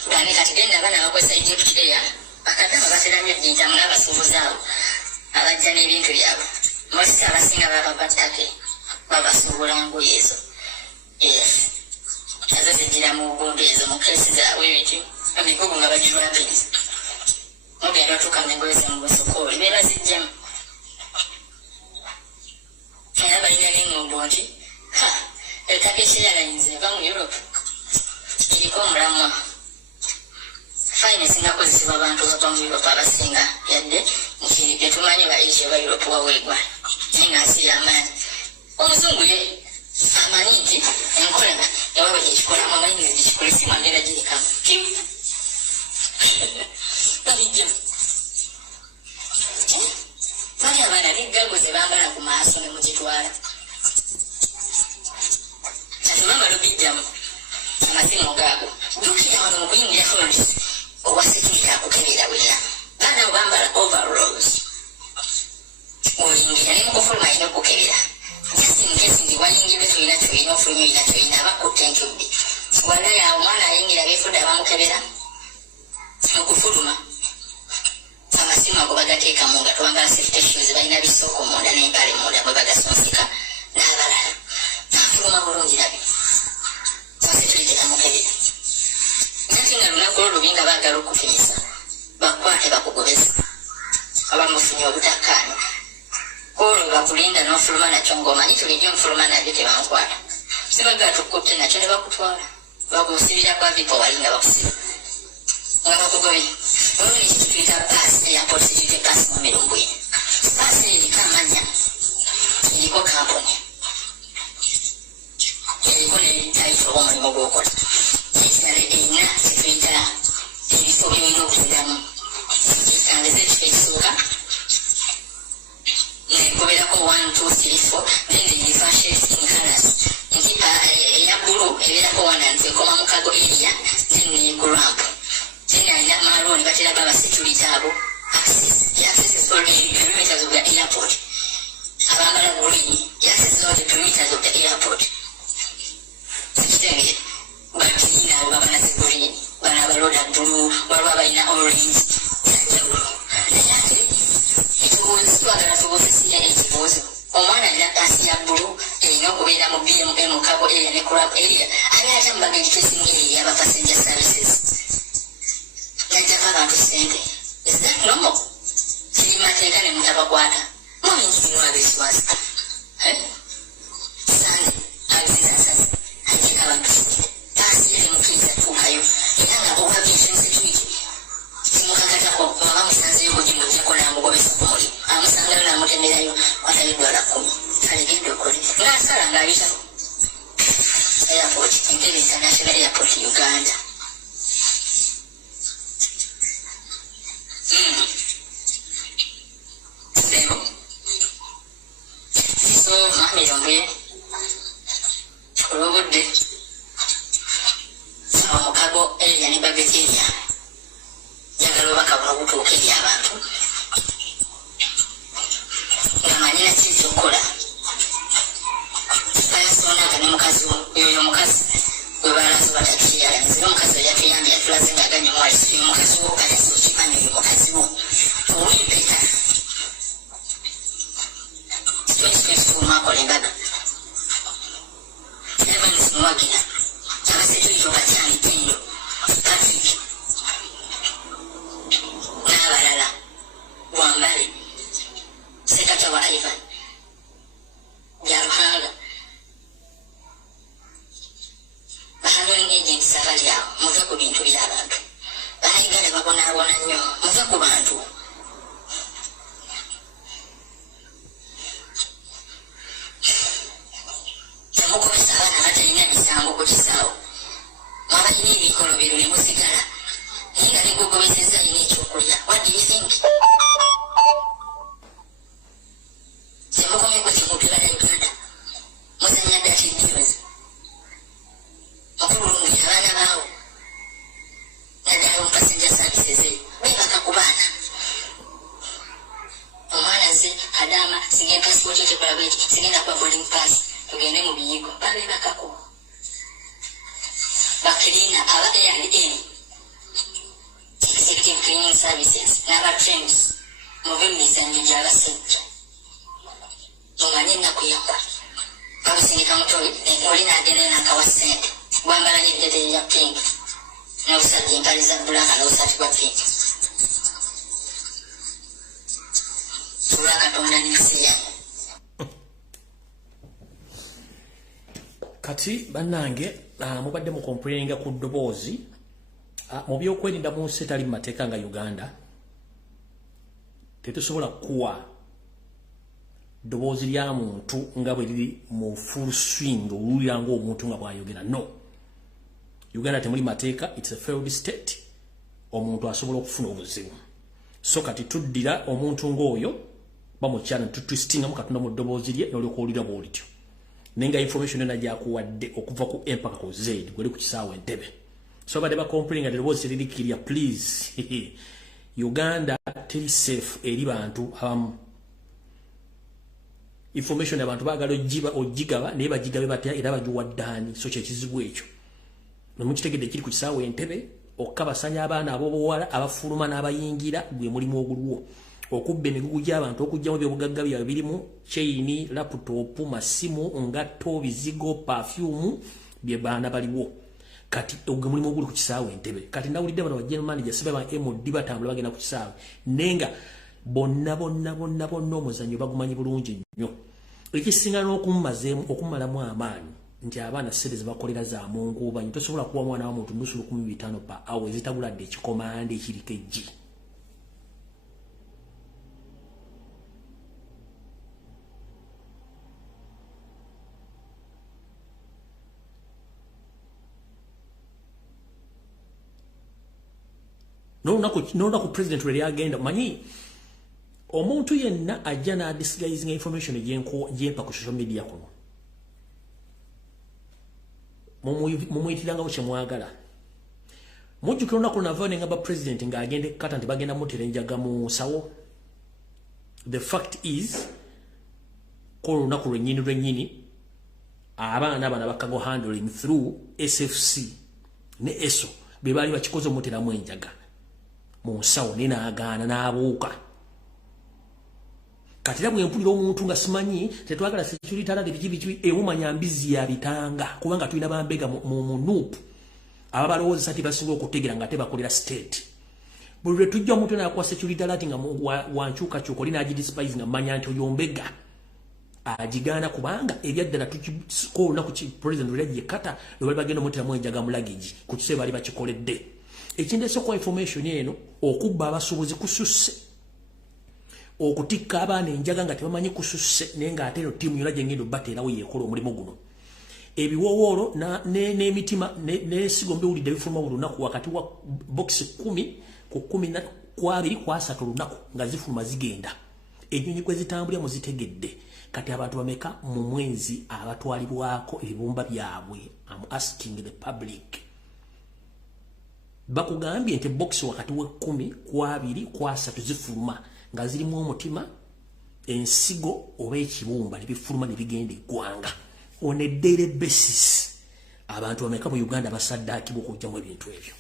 gani kati genda abana bakozesa Egypt ya bakadama bateramye jinja mu n'abasuubuzi abo abajja n'ebintu byabwe mosisi abasinga baba batake babasuubula ngoye ezo yes azazigira mu bumbezo mu kesi zaabwe bityo amikugu nga bagirwa pins mugenda tukamengoeza mu busokoli bera zijjamu era balina n'engombo nti Turkish Airlines eva mu Europe iriko omulamwa fine singakozesebwa abantu bava mu Europe abasinga yadde nti tetumanyi ba Asia ba Europe waweegwa naye nga nsi y'amaanyi omuzungu ye amanyi nti enkolana yawe ekikola amanyi ekikola si mwagenda girikamu babijja bali abaana n'eggago ze bambala ku maaso ne mugitwala kati bambala obijjamu amasimu gaago jjukira wano mu kuyingira florence owa security akukebera bwera baana bambala overalls oyingira ne mukufuluma alina okukebera just in case nti wayingira tulina tulina ofuluma olina tulina abakutte enkudde wala yawe omwana ayingira beefudde abamukebera okufuluma amasimu ago bagateekamu nga twambala safety shoes balina bisooka munda n'empale munda mwe bagasonseka n'abalala afuluma bulungi nabi security bamukebera nati nga lunaku olubi nga baagala okufinyisa bakwate bakugobeza abamufunye obutakkaanya olwo bakulinda n'ofuluma nakyo ng'omanyi tulijjo omufuluma nabyo tebankwata sibaga tukutte nakyo ne bakutwala bagusibira kwa vipo wali nga bakusiba nga bakugobye olwo nekintu tuyita paasi airport security paasi mu Lumbuye paasi eriko amanya eriko kampuni eriko ne taito omulimu gw'okola yabo access already perimeters of the airport. Abagala bulini access all the perimeters of the airport. Sikitenge bakina babana sebulini bana baloda blue baba ina orange. Twagala tubosesinya ekibuuzo omwana alina kasi ya bbulu erina okubeera mu BMM kabo area ne club area ali ate mu baggage tracing area y'aba passenger services yajjako abantu ssente. Is that normal? Kiri mateeka ne mutabakwata mwamingirimwa abesiwasa sande abisisasasa ajjeko abantu ssente taasi yali mukkiriza tuukayo era nga obwaviation security simukakatako mwaba musanzeyo kugimujjako n'amugobesa ku mulimu amusangayo n'amutemerayo watayo $10 alegenda okole ng'asala ng'ayita airport Entebbe International Airport Uganda. So mami Lumbuye olw'obudde omukago area ne baggage area njagala obubaka buno butuuka eri abantu nga manyira ki ekyokukola ayasonaga ne mukazi oyo omukazi gwe baalaze batakiyalazira omukazi oyo yatuyambye yatulaze ng'aganya omuwali si omukazi wo kalesi okimanyi oyo mukazi wo owimpeta mwakola embaga Evans Mwagira abasekirito bakyali Tendo Patrick n'abalala Wambale sekata wa Ivan Yaruhanga bahandling agents abali awo muve ku bintu by'abantu banayigale babonaabona nnyo muve ku bantu. Mukozesa abaana batalina misango ku kisaawo mwabalina ebikolobero ne musigala naye nga negogobeseza alina ekyokulya. What do you think? Semukomeko kimupirala Uganda muzanya dati deals okulungira abaana baawo naddala mu passenger services beebaka ku baana. Omwana ze Kadama sigenda passport etekola bweti sigenda kuba boarding pass tugende mu biyigo babebakako bakirina aba A&M executive cleaning services n'aba trains muve mu mizanyo gy'abasajja omanye ennaku yakwa babusindika mutoyi oli n'agenda n'akawa ssente gwambala n'eddede ya pink n'obusajja empale za bulaka n'obusaati bwa pink olwa Katonda n'ensi yange. Kati bannange mubadde mu complaininga ku ddoboozi mu byokwerinda mu nsi etali mu mateeka nga Uganda tetusobola kuwa ddoboozi lya muntu nga bwe liri mu full swing oluwulira ng'omuntu nga bw'ayogera. No, Uganda temuli mateeka, it's a failed state. Omuntu asobola okufuna obuzibu. So kati tuddira omuntu ng'oyo bamukyana tutwistinga mu Katonda mu ddoboozi lye n'olyoka owulira bw'olityo. Nenga information ena gyakuwadde okuva ku empaka ku Z gwali ku kisaawe Entebbe. So badde bacomplaining nga ddoboozi teririikirira. Please Uganda teri safe eri bantu abamu. Information abantu baagala ogigaba naye bagigabe batya era bagiwa ddaani. So kyekizibu ekyo nomukitegedde kiri ku kisaawe Entebbe okukabasanya abaana ab'obuwala abafuluma n'abayingira gwe mulimu ogulwo okubba emigugu gy'abantu okugyamu byobugagga byabwe birimu chaini laptop masimu ngatto bizigo perfume bye baana baliwo. Kati ogwe mulimu oguli ku kisaawe Entebbe. Kati nawulidde bano general manager sibe ba MD batambula bagenda ku kisaawe nenga bonna omuzannyo bagumanyi bulungi nnyo. Ekisinga n'okummazeemu okumalamu amaanyi nti abaana ssente zebakolera za munguubanyi tosobola kuwa mwana wa muntu nusu 15 pa awo ezitaguladde ekikomande ekiriko eggi. N'olunaku president lwe lyagenda manyi omuntu yenna ajja n'adisguising information gyempa ku social media kuno mumuyitiranga kye mwagala mujjukira olunaku navane ngamba president ng'agende kata nti bagenda mutera enjaga mu nsawo. The fact is ko olunaku lwennyini abaana bana bakago handling through SFC ne ESO be bali bakikoze muteramu enjaga mu nsawo ne naagaana n'abuuka. Kati era bwe mpulira omuntu nga simanyi tetwagala security alade biki ewumanya mbizi ya bitanga kubanga tulina bambega mu nuupu aba balowooza ati basinga okutegeera nga tebakolera state. Buli lwe tujja omuntu nakuwa security alade nga wankyukakyuka oli n'agidespise nga mmanya nti oyo mbega agigaana kubanga ebyaddala tukiko olunaku president lwe kata lwe bali bagenda omuteramu enjaga mu luggage ku kiseera bali bakikoledde. Ekindeese kwa information eno okubba abasuubuzi kususse. Okutikka abaana enjaga nga tebamanyi kususse naye ng'ate eno ttiimu yonna gye ngenda obbateerawo yeekola omulimu guno. Ebiwoowoolo n'emitima n'esigo mbiwulidde bifuluma buli lunaku wakati wa bokisi 10 ku 10 ku 2 ku 3 lunaku nga zifuluma zigenda. Ennyonyi kwe zitambulira mu zitegedde. Kati abantu bameka mu mwezi abatwalibwako ebibumba byabwe. I'm asking the public. Bakugambye nti bokisi wakati wa 10 ku 2 ku 3 zifuluma nga zirimu omutima ensigo oba ekibumba ne bifuluma ne bigenda eggwanga. On a daily basis abantu bameka mu Uganda basaddaakibwa okujjamu ebintu ebyo.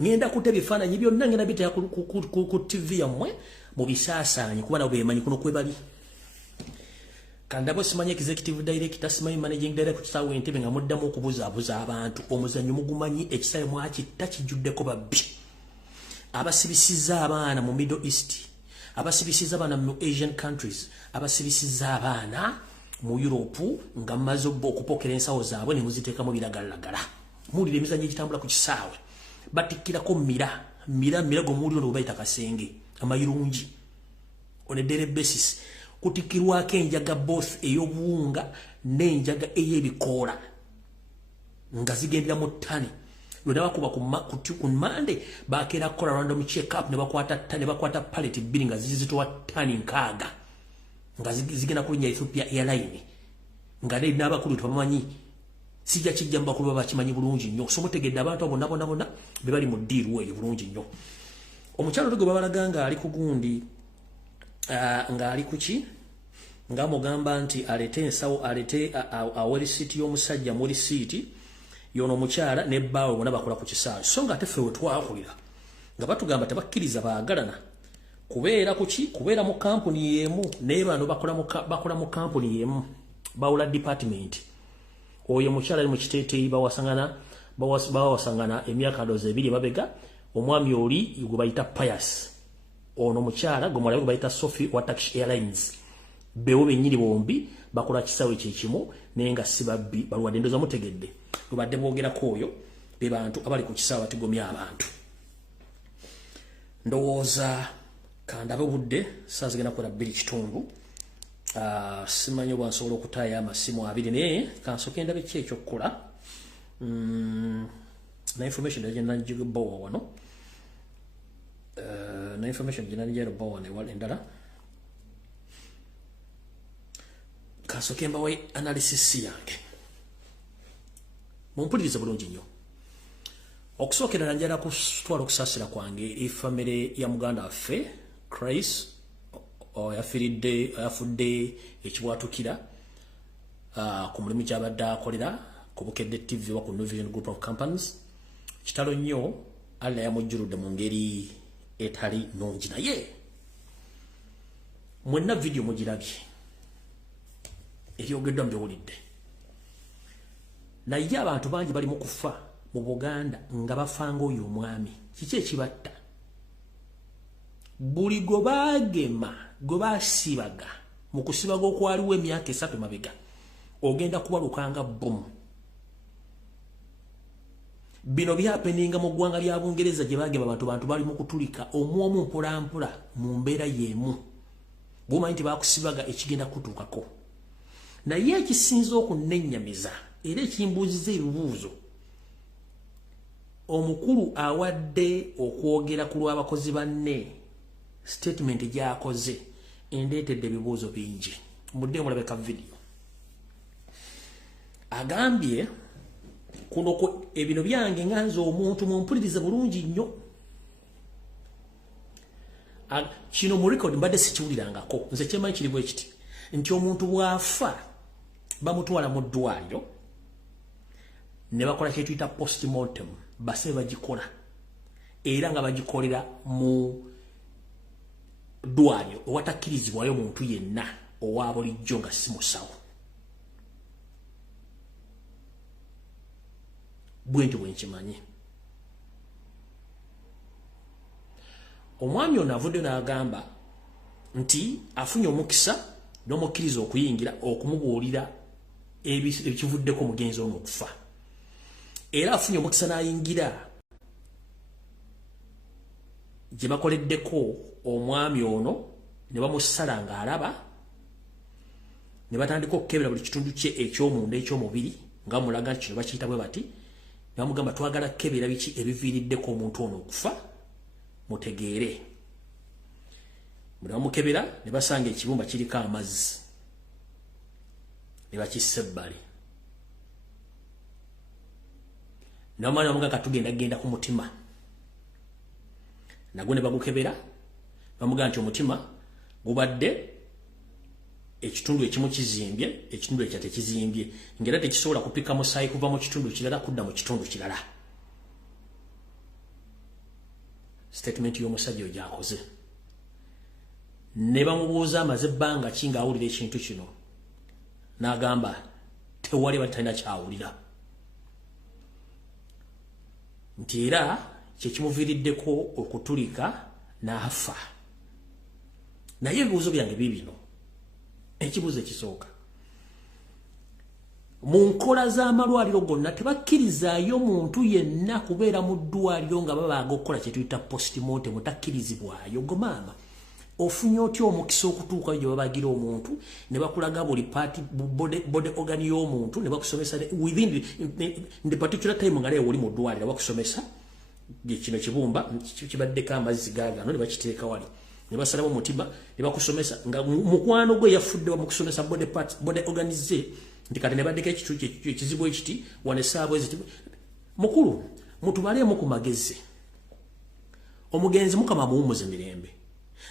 Ngenda kute bifaananyi byonna ngenda bitaya ku TV yammwe mu bisaasaanyi kuba nabo beemanyi kuno kwe bali. Kandabo simanyi executive director simanyi managing director kisawe Entebbe nga muddamu okubuzaabuza abantu omuzannyo mugumanyi ekisawe mwakitta kijjuddeko babbi. Abasibisiza abaana mu Middle East, abasibisiza abaana mu Asian countries, abasibisiza abaana mu Europe nga mmaze okupokera ensawo zaabwe ne muziteekamu biragalalagala. Muwulira emizannyo egitambula ku kisaawe. Batikkirako mira gomuwuliro ne bayita kasenge amayirungi. On a daily basis kutikirwako enjaga both ey'obuwunga n'enjaga ey'ebikoola nga zigendera mu ttani. Lwe nabakuba ku Monday bakeera kukola random check up ne bakwata pallet 2 nga zizitowa ttani 6 nga zigenda kulinnya Ethiopia Airline nga n'abakulu tebamanyi. Sijja kijja mbakulu baba kimanyi bulungi nnyo. So mutegedde abantu bonna be bali mu ddiiru eyo bulungi nnyo. Omukyalo gwe babalaga nga ali ku gundi nga ali kuki nga mugamba nti alete ensawo alete awe receipt y'omusajja mu receipt yono omukyala ne bbaawe bonna bakola ku kisaawe. So nga ate ffe we twakulira nga batugamba tebakkiriza baagalana kubeera kuki kubeera mu kampuni y'emu naye bano bakola mu kampuni y'emu bawula department. Oyo mukyala ali mu kiteeteeyi bawasangana emyaka 2 babega. Omwami oli gwe bayita Pius ono mukyala gwe mulabye bayita Sophie wa Turkish Airlines bewo bennyini bombi bakola kisaawe kyekimu naye nga si babbi baluwadde ndoza mutegedde lwe badde boogerako oyo be bantu abali ku kisaawe batigomya abantu. Ndowooza kandabe budde saa zigenda kukola 2 kitundu. Simanyi oba nsobola okutaaya amasimu 2 naye kansoke ndabe ki ekyokukola. Na information agenda njibawa wano. Na information agenda njibawa wano wale endala. Kansoke mbawe analysis yange. Mumpulirize bulungi nnyo. Okusookera njala kutwala okusaasira kwange family ya Muganda waffe Christ yafudde ekibwatukira ku mulimu gy'abadde akolera ku Bukedde TV wa ku New Vision Group of Companies. Kitalo nnyo alla yamujjuludde mu ngeri etali nnungi naye mwenna video mugirabye eryogeddwa mbiwulidde. Naye abantu bangi bali mu kufa mu Buganda nga bafanga oyo omwami. Kiki ekibatta? Buli gwe baagema gwe baasibaga mu kusibaga okwaliwo emyaka 3 mabega ogenda kubalukanga bomu. Bino byapeninga mu ggwanga lya Bungereza gye baagema bantu bali mu kutulika omwomu mpolampola mu mbeera y'emu. Bumanyi nti bakusibaga ekigenda kutuukako. Naye ekisinza okunennyamiza era ekimbuuziza ebibuuzo omukulu awadde okwogera ku lw'abakozi banne statement gyakoze endeetedde ebibuuzo bingi. Mudde mulabeka video. agambye kuno ko ebino byange nganze omuntu mumpuliriza bulungi nnyo kino mu record mbadde sikiwulirangako nze kyemanyi kiri bwe kiti nti omuntu bw'afa bamutwala mu ddwaliro ne bakola kye tuyita postmortem base bagikola era nga bagikolera mu ddwaliro owatakkirizibwayo muntu yenna owa bulijjo nga si musawo bwentyo bwenkimanyi omwami ono avudde n'agamba nti afunye omukisa n'omukkiriza okuyingira okumubuulira ekivuddeko mugenzi ono okufa era afunye omukisa n'ayingira gye bakoleddeko omwami ono ne bamusala ng'alaba ne batandika okukebera buli kitundu kye eky'omunda eky'omubiri nga mulaga nti kino bakiyita bwe bati ne bamugamba twagala kukebera biki ebiviiriddeko omuntu ono okufa mutegeere bwe bamukebera ne basanga ekibumba kiriko amazzi ne bakissa ebbali n'omwana bamugamba katugenda ku mutima nagwo ne bagukebera bamugamba nti omutima gubadde ekitundu ekimu kizimbye ekitundu ekya tekizimbye ngera tekisobola kupika musaayi kuva mu kitundu kirala kudda mu kitundu kirala statement y'omusajja oyo gy'akoze ne bamubuuza amaze ebbanga ki ng'awulira ekintu kino n'agamba tewali batalina kyawulira nti era kyekimuviiriddeko okutulika n'afa naye ebibuuzo byange bibino ekibuuzo ekisooka mu nkola z'amalwaliro gonna tebakkirizaayo muntu yenna kubeera mu ddwaliro nga babaaga okukola kye tuyita postmortem takkirizibwayo go maama ofunye otya omukisa okutuukayo gye babagira omuntu ne bakulaga buli body organ y'omuntu ne bakusomesa within the particular time nga leero oli mu ddwaliro bakusomesa kino kibumba kibaddeko amazzi gaagano ne bakiteeka wali ne basalamu omutima ne bakusomesa nga mukwano gwe yafudde bamukusomesa body organs ze nti kati ne baddeko ekizibu ekiti wane saabwe eziti mukulu mutubaleemu ku magezi omugenzi mukama muwummuze mirembe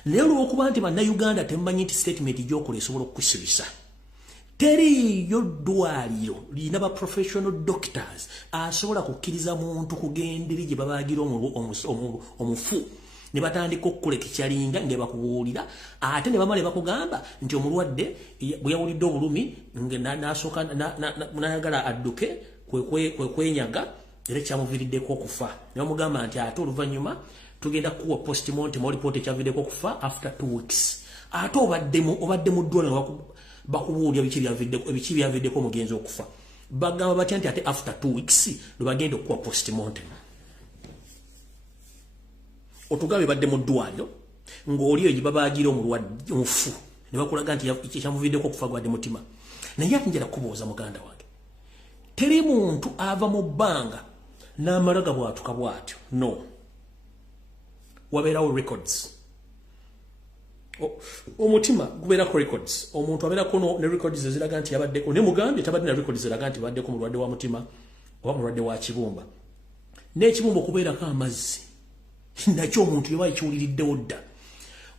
naye olw'okuba nti bannayuganda temumanyi nti statement gy'okola esobola okukusibisa teriyo ddwaliro lirina ba professional doctors asobola kukkiriza muntu kugenderi gye babaagira omufu ne batandika okukuleka ekyalinga nga bakubuulira ate ne bamala bakugamba nti omulwadde bwe yawulidde obulumi n'asooka n'ayagala adduke kwenyaga era kyamuviiriddeko okufa ne bamugamba nti ate oluvannyuma tugenda kuwa postmortem report ekyaviiriddeko okufa after 2 weeks ate obadde mu ddwaliro bakubuulira biki byaviiriddeko omugenzi okufa bagamba batya nti ate after 2 weeks lwe bagenda okuwa postmortem otugambe badde mu ddwaliro ng'oli eyo gye babaagira omulwadde omufu ne bakulaga nti ekyamuviiriddeko okufa gwadde mutima naye ate njala kubuuza muganda wange teri muntu ava mu bbanga n'amalaga bwatuka bwatyo no wabeerawo records omutima gubeerako records omuntu abeerako ne records eziraga nti yabaddeko ne mugambye tabadde na records eziraga nti baddeko mulwadde wa mutima oba mulwadde wa kibumba n'ekibumba okubeerako amazzi nakyo omuntu yeba ekiwuliriddewo dda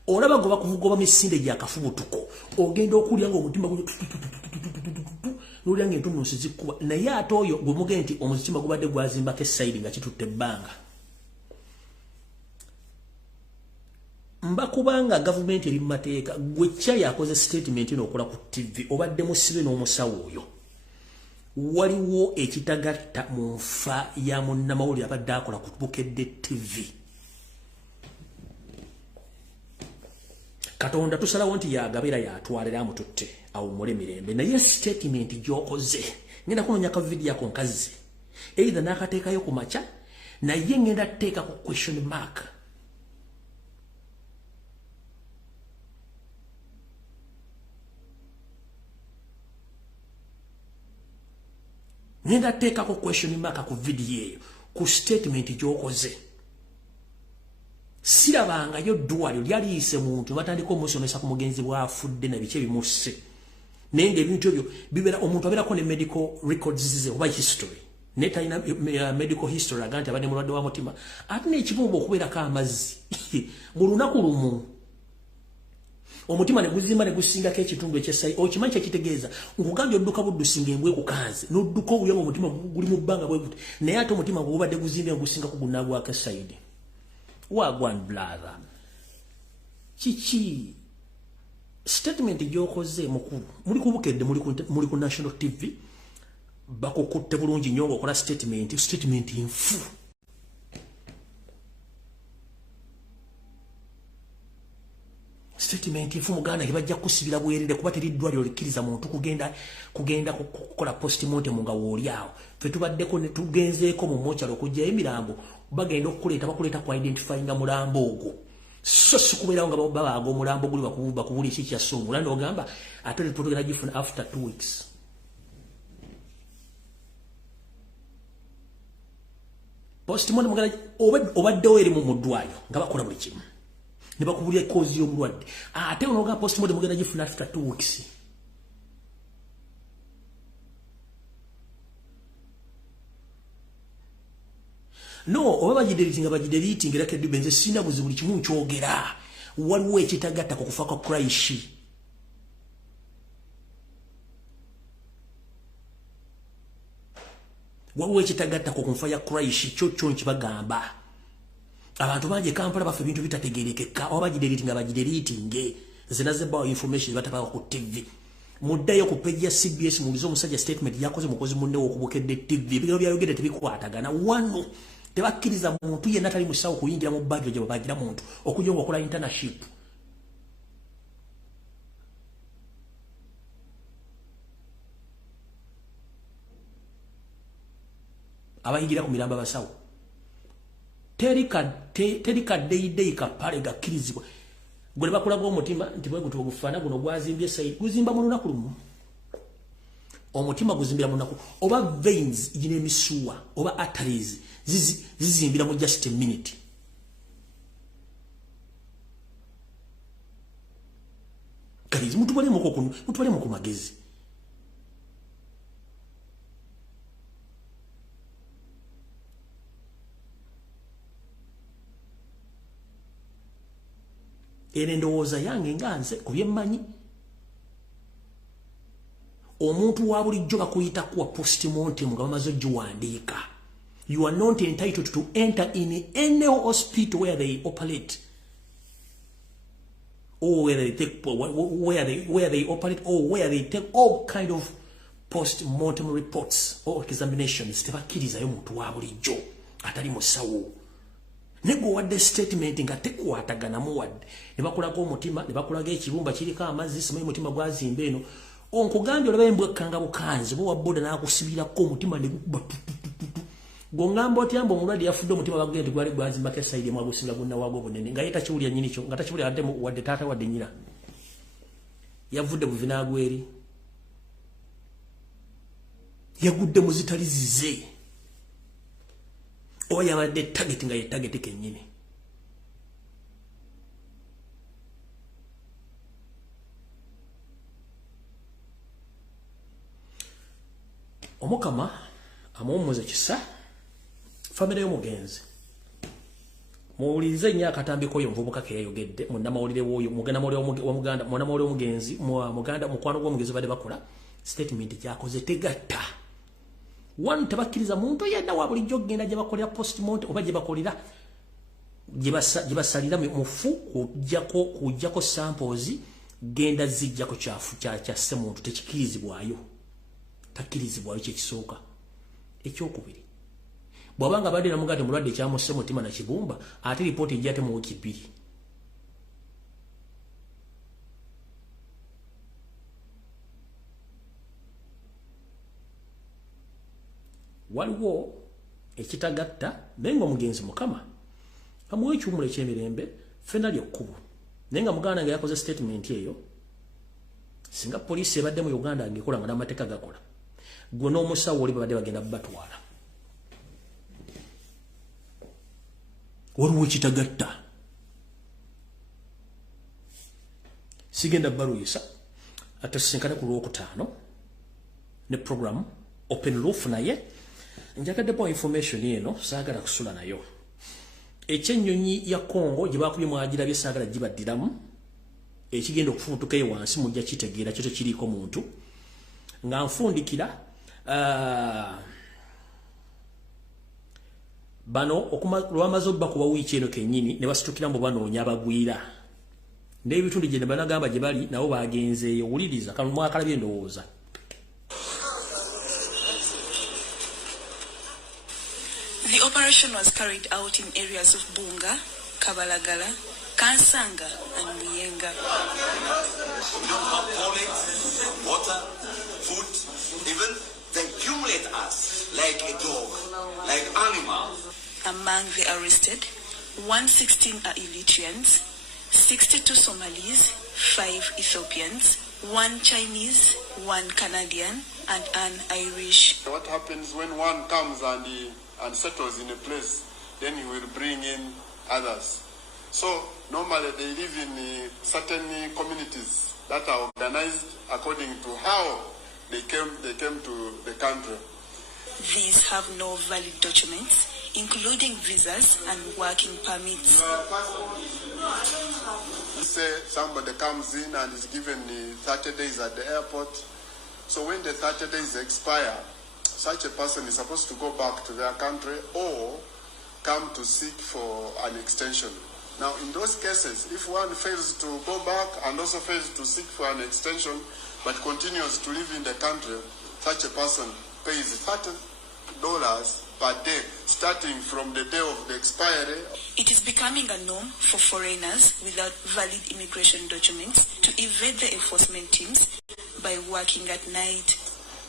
olaba gwe bakuvugoba misinde gyakafubutuko ogenda okulya ng'omutima n'olya ng'entunnunsi zikkuba naye ate oyo gwe mugende nti omutima gubadde gwazimbako essayidi nga kitutte ebbanga mbakubanga gavumenti eri mu mateeka gwe kya yakoze statement n'okola ku TV obadde musibe n'omusawo oyo waliwo ekitagatta mu nfa ya munnamawulire abadde akola ku Bukedde TV Katonda tusalawo nti yagabira yatwalira amututte awummule mirembe naye statement gy'okoze ngenda kunoonya ka video yako nkazi either n'akateekayo ku makya naye ngenda teeka ku question mark ngenda teeka ku question mark ku video eyo ku statement gy'okoze sirabangayo ddwaliro lyaliyise muntu batandika omusomesa ku mugenzi bw'afudde na biki ebimusse nenge ebintu ebyo bibera omuntu abeerako ne medical records zize oba history neta ina medical history agante abadde mulwadde wa mutima ate n'ekibumba okubeerako amazzi mu lunaku lumu omutima ne guzimba ne gusingako ekitundu eky'essayi okimanyi kyekitegeeza nkugambye odduka buddusinga embwe kukanze n'odduka owulya mu mutima guli mu bbanga bwe buti naye ate omutima gubadde guzimbye gusingako gunaagwako essayidi wagwan brother kiki statement gyokoze mukulu muli kubukedde muli ku national tv bakukutte bulungi nnyo ng'okola statement nfu statement nfu muganda gebajja kusibira bwerere kuba teriddwaliro likkiriza muntu kugenda kukola postmortem nga woolyawo fe tubaddeko ne tugenzeeko mu mochalo okugyayo emirambo bagenda bakuleeta ku identifyinga mulambo ogwo so sikubeerawo nga babaaga omulambo guli bakubuli ki kyasse omulanda ogamba ate tugenda gifuna after 2 weeks postmortem muganda obaddewo eri mu ddwaliro nga bakola buli kimu ne bakubulya cause y'omulwadde ate onoga postmortem mugenda gifuna after 2 weeks no oba bagideliting era kedde benze sina buzibu buli kimu nkyogera waliwo ekitagatta ku kufa kwa Christ waliwo ekitagatta ku kunfa ya Christ kyo nkibagamba abantu bangi Kampala bafe ebintu bitategerekeka oba bagideliting zinazebbawo information batapaka ku TV muddayo ku page ya CBS mulizo omusajja statement yakoze mukozi munne w'okubukedde TV ebigalo byayogedde tebikwatagana wano tebakkiriza muntu yenna tali musawo kuyingira mu budget gye babagira muntu okujja okukola internship abayingira ku miramba basawo terika deidei kapale gakkirizibwa gwe bakulaga omutima nti bwe gutu ogufaana guno gwazimbye sayi guzimba mu lunaku lumu omutima guzimbira mu lunaku oba veins gine misuwa oba arteries zizimbira mu just a minute kalizi mutubale mu magezi ene ndowooza yange nganze ku byemmanyi omuntu wa bulijjo bakuyita kuwa postmortem nga bamaze ogiwandiika you are not entitled to enter in any hospital where they operate or where they operate or where they take all kind of postmortem reports or examinations tebakkirizayo muntu wa bulijjo atali musawo nego wadde statement nga tekwatagana muwadde ne bakulaga omutima ne bakulaga ekibumba kiriko amazzi simanyi mutima gwazimba eno onkugambye olaba embwekanga bukanzi bo wabboda n'akusibirako omutima ne gukuba gongamba otyamba omulwadde yafudde omutima bagende gwali gwazimbako esayidi emu agusinga gonna waago bunene nga ye takiwulya nnyini kyo nga takiwulya wadde taata wadde nnyina yavudde buvinaagwa eri yagudde mu zitali zize oba yabadde target nga ye target kennyini omukama amuwummuza kisa famire y'omugenzi muwulirize nnyo akatambiko oyo omuvubuka ke yayogedde munnamawulire w'oyo munnamawulire w'omugenzi mukwano gw'omugenzi badde bakola statement gyakoze tegatta wanu tebakkiriza muntu yenna wa bulijjo genda gye bakolera postmortem oba gye bakolera gye basalira mufu kujjako samples genda zijjako kyafu kyasse muntu tekikkirizibwayo takkirizibwayo kyekisooka ekyokubiri bw'abanga badde namugate mulwadde ekyamusse mutima na kibumba ate lipooti ejja ate mu wiiki 2 waliwo ekitagatta naye nga omugenzi mukama amuwa ekiwumulo ekyemirembe ffenna lyokkubo naye nga muganda nga yakoze statement eyo singa poliisi ebadde mu Uganda ng'ekola nga n'amateeka gakola gwe n'omusawo oli babadde bagenda batwala waliwo ekitagatta sigenda baluyisa Atusinkane ku Lwokutaano ne program Open Roof naye njagaddepo information eno saagala kusula nayo. Ekyennyonyi ya Congo gye baakubye mwagirabye saagala gibaddiramu ekigenda okufubutuka wansi mujja kitegeera kyo tekiriiko muntu nga nfundikira bano lwamaze okubakuba wiiki eno kennyini ne basitukira mbu banoonya abagwira n'ebitundu gye ne banagamba gye bali nabo bagenzeeyo wuliriza kano mwakalabye endowooza. The operation was carried out in areas of Bunga, Kabalagala, Kansanga, and Muyenga. Water, food, even they humiliate us like a dog, like animal. Among the arrested, 116 are Eritreans, 62 Somalis, 5 Ethiopians, 1 Chinese, 1 Canadian, and an Irish. What happens when one comes and settles in a place, then he will bring in others. So normally they live in certain communities that are organized according to how they came to the country. These have no valid documents, including visas and working permits. Say somebody comes in and is given 30 days at the airport. So when the 30 days expire, such a person is supposed to go back to their country or come to seek for an extension. Now, in those cases, if one fails to go back and also fails to seek for an extension, but continues to live in the country, such a person pays $30 per day, starting from the day of the expiry. It is becoming a norm for foreigners without valid immigration documents to evade the enforcement teams by working at night.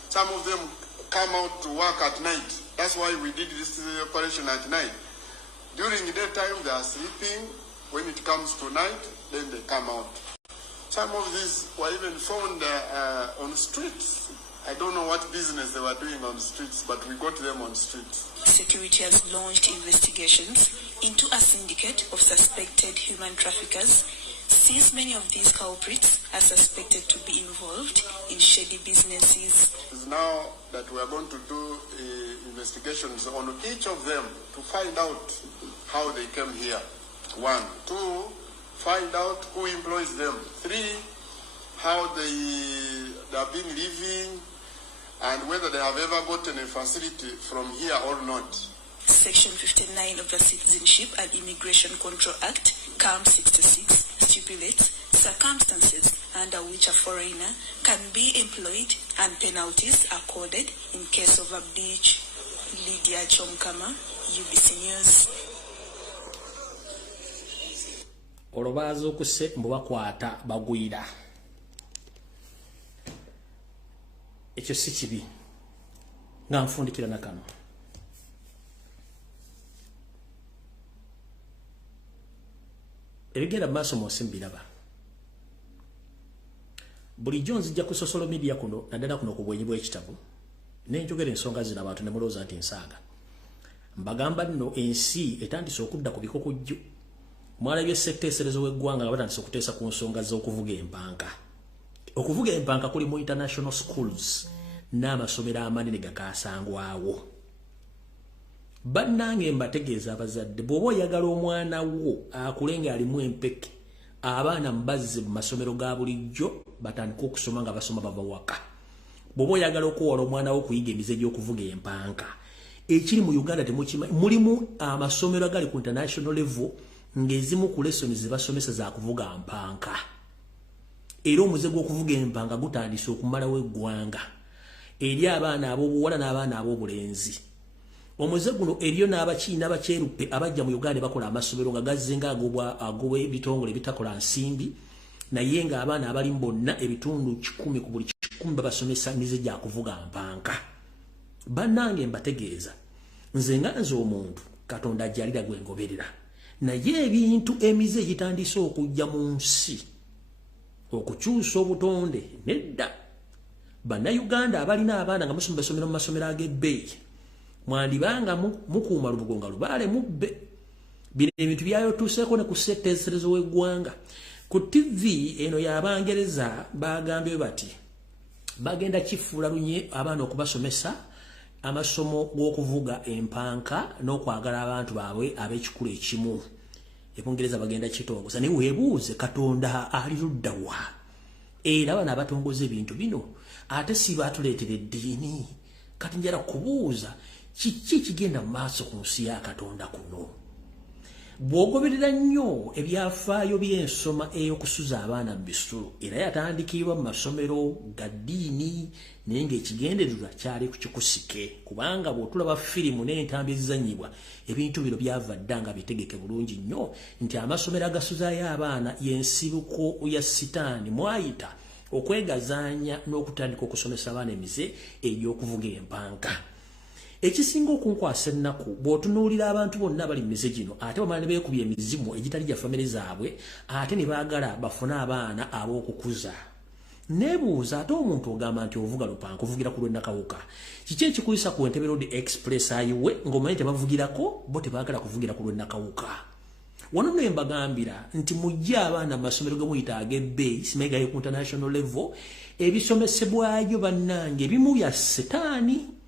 Some of them come out to work at night. That's why we did this operation at night. During the daytime, they are sleeping. When it comes to night, then they come out. Some of these were even found on streets. I don't know what business they were doing on streets, but we got them on streets. Security has launched investigations into a syndicate of suspected human traffickers, since many of these culprits are suspected to be involved in shady businesses. It's now that we are going to do investigations on each of them to find out how they came here. 1, 2, find out who employs them. 3, how they have been living and whether they have ever gotten a facility from here or not. Section 59 of the Citizenship and Immigration Control Act, CAM 66, stipulates circumstances under which a foreigner can be employed and penalties accorded in case of a breach. Lydia Chomkama, UBC News. Olobazo kuse mbubakwata bagwira. Ekyo si kibi. Nga nfundikira na kano. Ebigenda maaso mwosimbiraba. Bulijjo nzijja ku social media kuno naddala kuno ku bwenyi bw'ekitabo nenjogera ensonga zino abantu ne mulowooza nti nsaaga. Mbagamba nno ensi etandise okudda ku bikokojjo. Mwalabye sekteeserezo w'eggwanga nga batandise okuteesa ku nsonga z'okuvuga empanka. Okuvuga empanka kuli mu international schools n'amasomero amanene gakaasangwawo. Bannange mbategeeza abazadde bw'oba oyagala omwana wo akule ng'alimu empeke abaana mbazze mu masomero ga bulijjo batandika okusoma nga basoma bava waka. Bw'oba oyagala okuwola omwana wo okuyiga emize gy'okuvuga empanka ekiri mu Uganda temukimanyi mulimu amasomero agali ku international level ng'ezimu ku lessons ze basomesa za kuvuga mpanka. Era omuze gw'okuvuga empanka gutandise okumalawo eggwanga eri abaana ab'obuwala n'abaana ab'obulenzi. Omuze guno eriyo n'abakiina bakyeruppe abajja mu Uganda bakola amasomero nga gazzenga agobwa ebitongole ebitakola nsimbi naye ng'abaana abalimu bonna ebitundu 10 ku buli 10 babasomesa mize gya kuvuga mpanka. Bannange mbategeeza nze nga nze omuntu Katonda ajjalira gwe ngoberera naye ebintu emize egitandise okujja mu nsi okukyusa obutonde nedda. Bannayuganda abalina abaana nga musomba basomera mu masomero ag'ebbeeyi mwandibanga mukuuma lubugo nga lubaale mubbe. Bino ebintu byayotuuseeko ne ku setteeserezo w'eggwanga ku TV eno y'Abangereza bagambye bati bagenda kifuula lunye abaana okubasomesa amasomo g'okuvuga empanka n'okwagala abantu baabwe ab'ekikulu ekimu. Ebungereza bagenda kitongoza naye weebuuze Katonda ali ludda wa? Era bano abatongoza ebintu bino ate si baatuleetera eddiini. Kati njala kubuuza kiki kigenda mu maaso ku nsi ya Katonda kuno? Bw'ogoberera nnyo ebyafaayo by'ensoma ey'okusuza abaana mu bisolo era yatandikibwa mu masomero ga ddiini naye ng'ekigendererwa kyali ku kikusike kubanga bw'otulaba firimu n'entambi ezizannyibwa ebintu bino byava dda nga bitegeke bulungi nnyo nti amasomero agasuzaayo abaana y'ensibuko ya sitaani mwayita okwegazaanya n'okutandika okusomesa abaana emize egy'okuvuga empanka. Ekisinga okunkwasa ennaku bw'otunuulira abantu bonna bali mu mize gino ate bamala ne beekubya emizimu egitali gya famire zaabwe ate ne baagala bafune abaana ab'okukuza. Neebuuza ate omuntu ogamba nti ovuga lupanka ovugira ku lw'ennakawuka. Kiki ekikuyisa ku Entebbe Road Express ayiwe ng'omanyi tebavugirako bo tebaagala kuvugira ku lw'ennakawuka? Wano ne mbagambira nti mujje abaana mu masomero ge muyita ag'ebbeeyi simegayo ku international level ebisomesebwayo bannange ebimu bya setaani.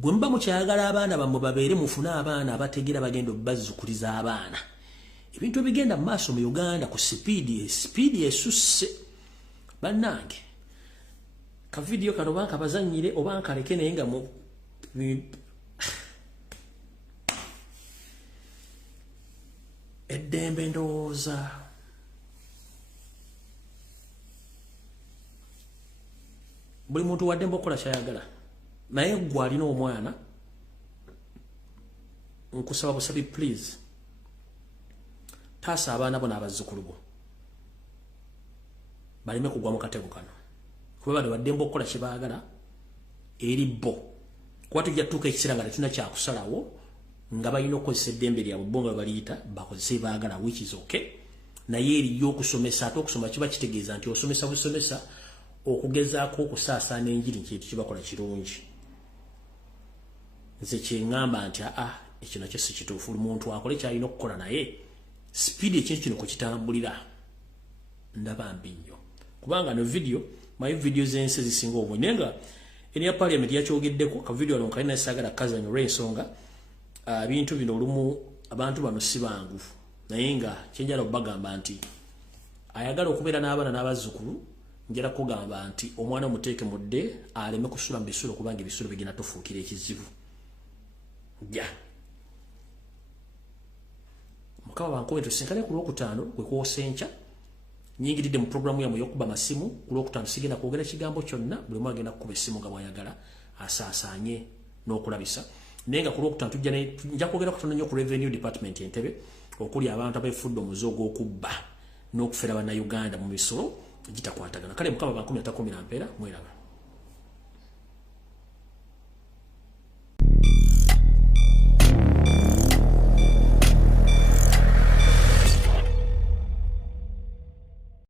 Bwe muba mukyagala abaana bammwe babeere mufune abaana abategeera bagenda obbazzukuliza abaana. Ebintu ebigenda mu maaso mu Uganda ku sipiidi esusse. Bannange, ka vidiyo kano oba nkabazannyire oba nkaleke naye nga mu eddembe ndowooza buli muntu waddembe okukola kyayagala. Naye gwe alina omwana nkusaba busabi please taasa abaana bo n'abazzukulu bo baleme kugwa mu katego kano kuba bali baddembe okukola kye baagala eri bo kuba tujja tutuuka ekiseera nga tetulina kyakusalawo nga balina okukozesa eddembe lyabwe bo nga baliyita bakozese baagala which is okay. Naye eriyo okusomesa ate okusoma kiba kitegeeza nti osomesa busomesa okugezaako okusaasaana enjiri nkintu kibakola kirungi. Nze kyeŋŋamba nti ekyo nakyo si kituufu. Omuntu akole kyalina okukola naye sipiidi ekintu kino kukitambulira ndaba mbi nnyo kubanga no vidiyo mayi vidiyo z'ensi ezisinga obungi naye nga eriya parliament yakyogeddeko ka vidiyo alonkalina naye saagala kazanyo olw'ensonga ebintu bino olumu abantu bano si bangu naye nga kyenjala okubagamba nti ayagala okubeera n'abaana n'abazzukulu njala kugamba nti omwana omuteeke mudde aleme kusula mu bisulo kubanga ebisulo bigenda tufuukira ekizibu. Ja mukaba bankobe tusinkane ku Lwokutaano kwe kwosa enkya nyingiridde mu programu yammwe y'okuba amasimu ku Lwokutaano sigenda kwogera kigambo kyonna buli omu agenda kukuba essimu nga bw'ayagala asaasaanye n'okulabisa naye nga ku Lwokutaano nja kwogera kutono nnyo ku Revenue Department Entebbe okuli abantu abeefudde omuze ogw'okubba n'okufera bannayuganda mu misolo gitakwatagana. Kale mukaba bankobe atakomera mpeera mweraba.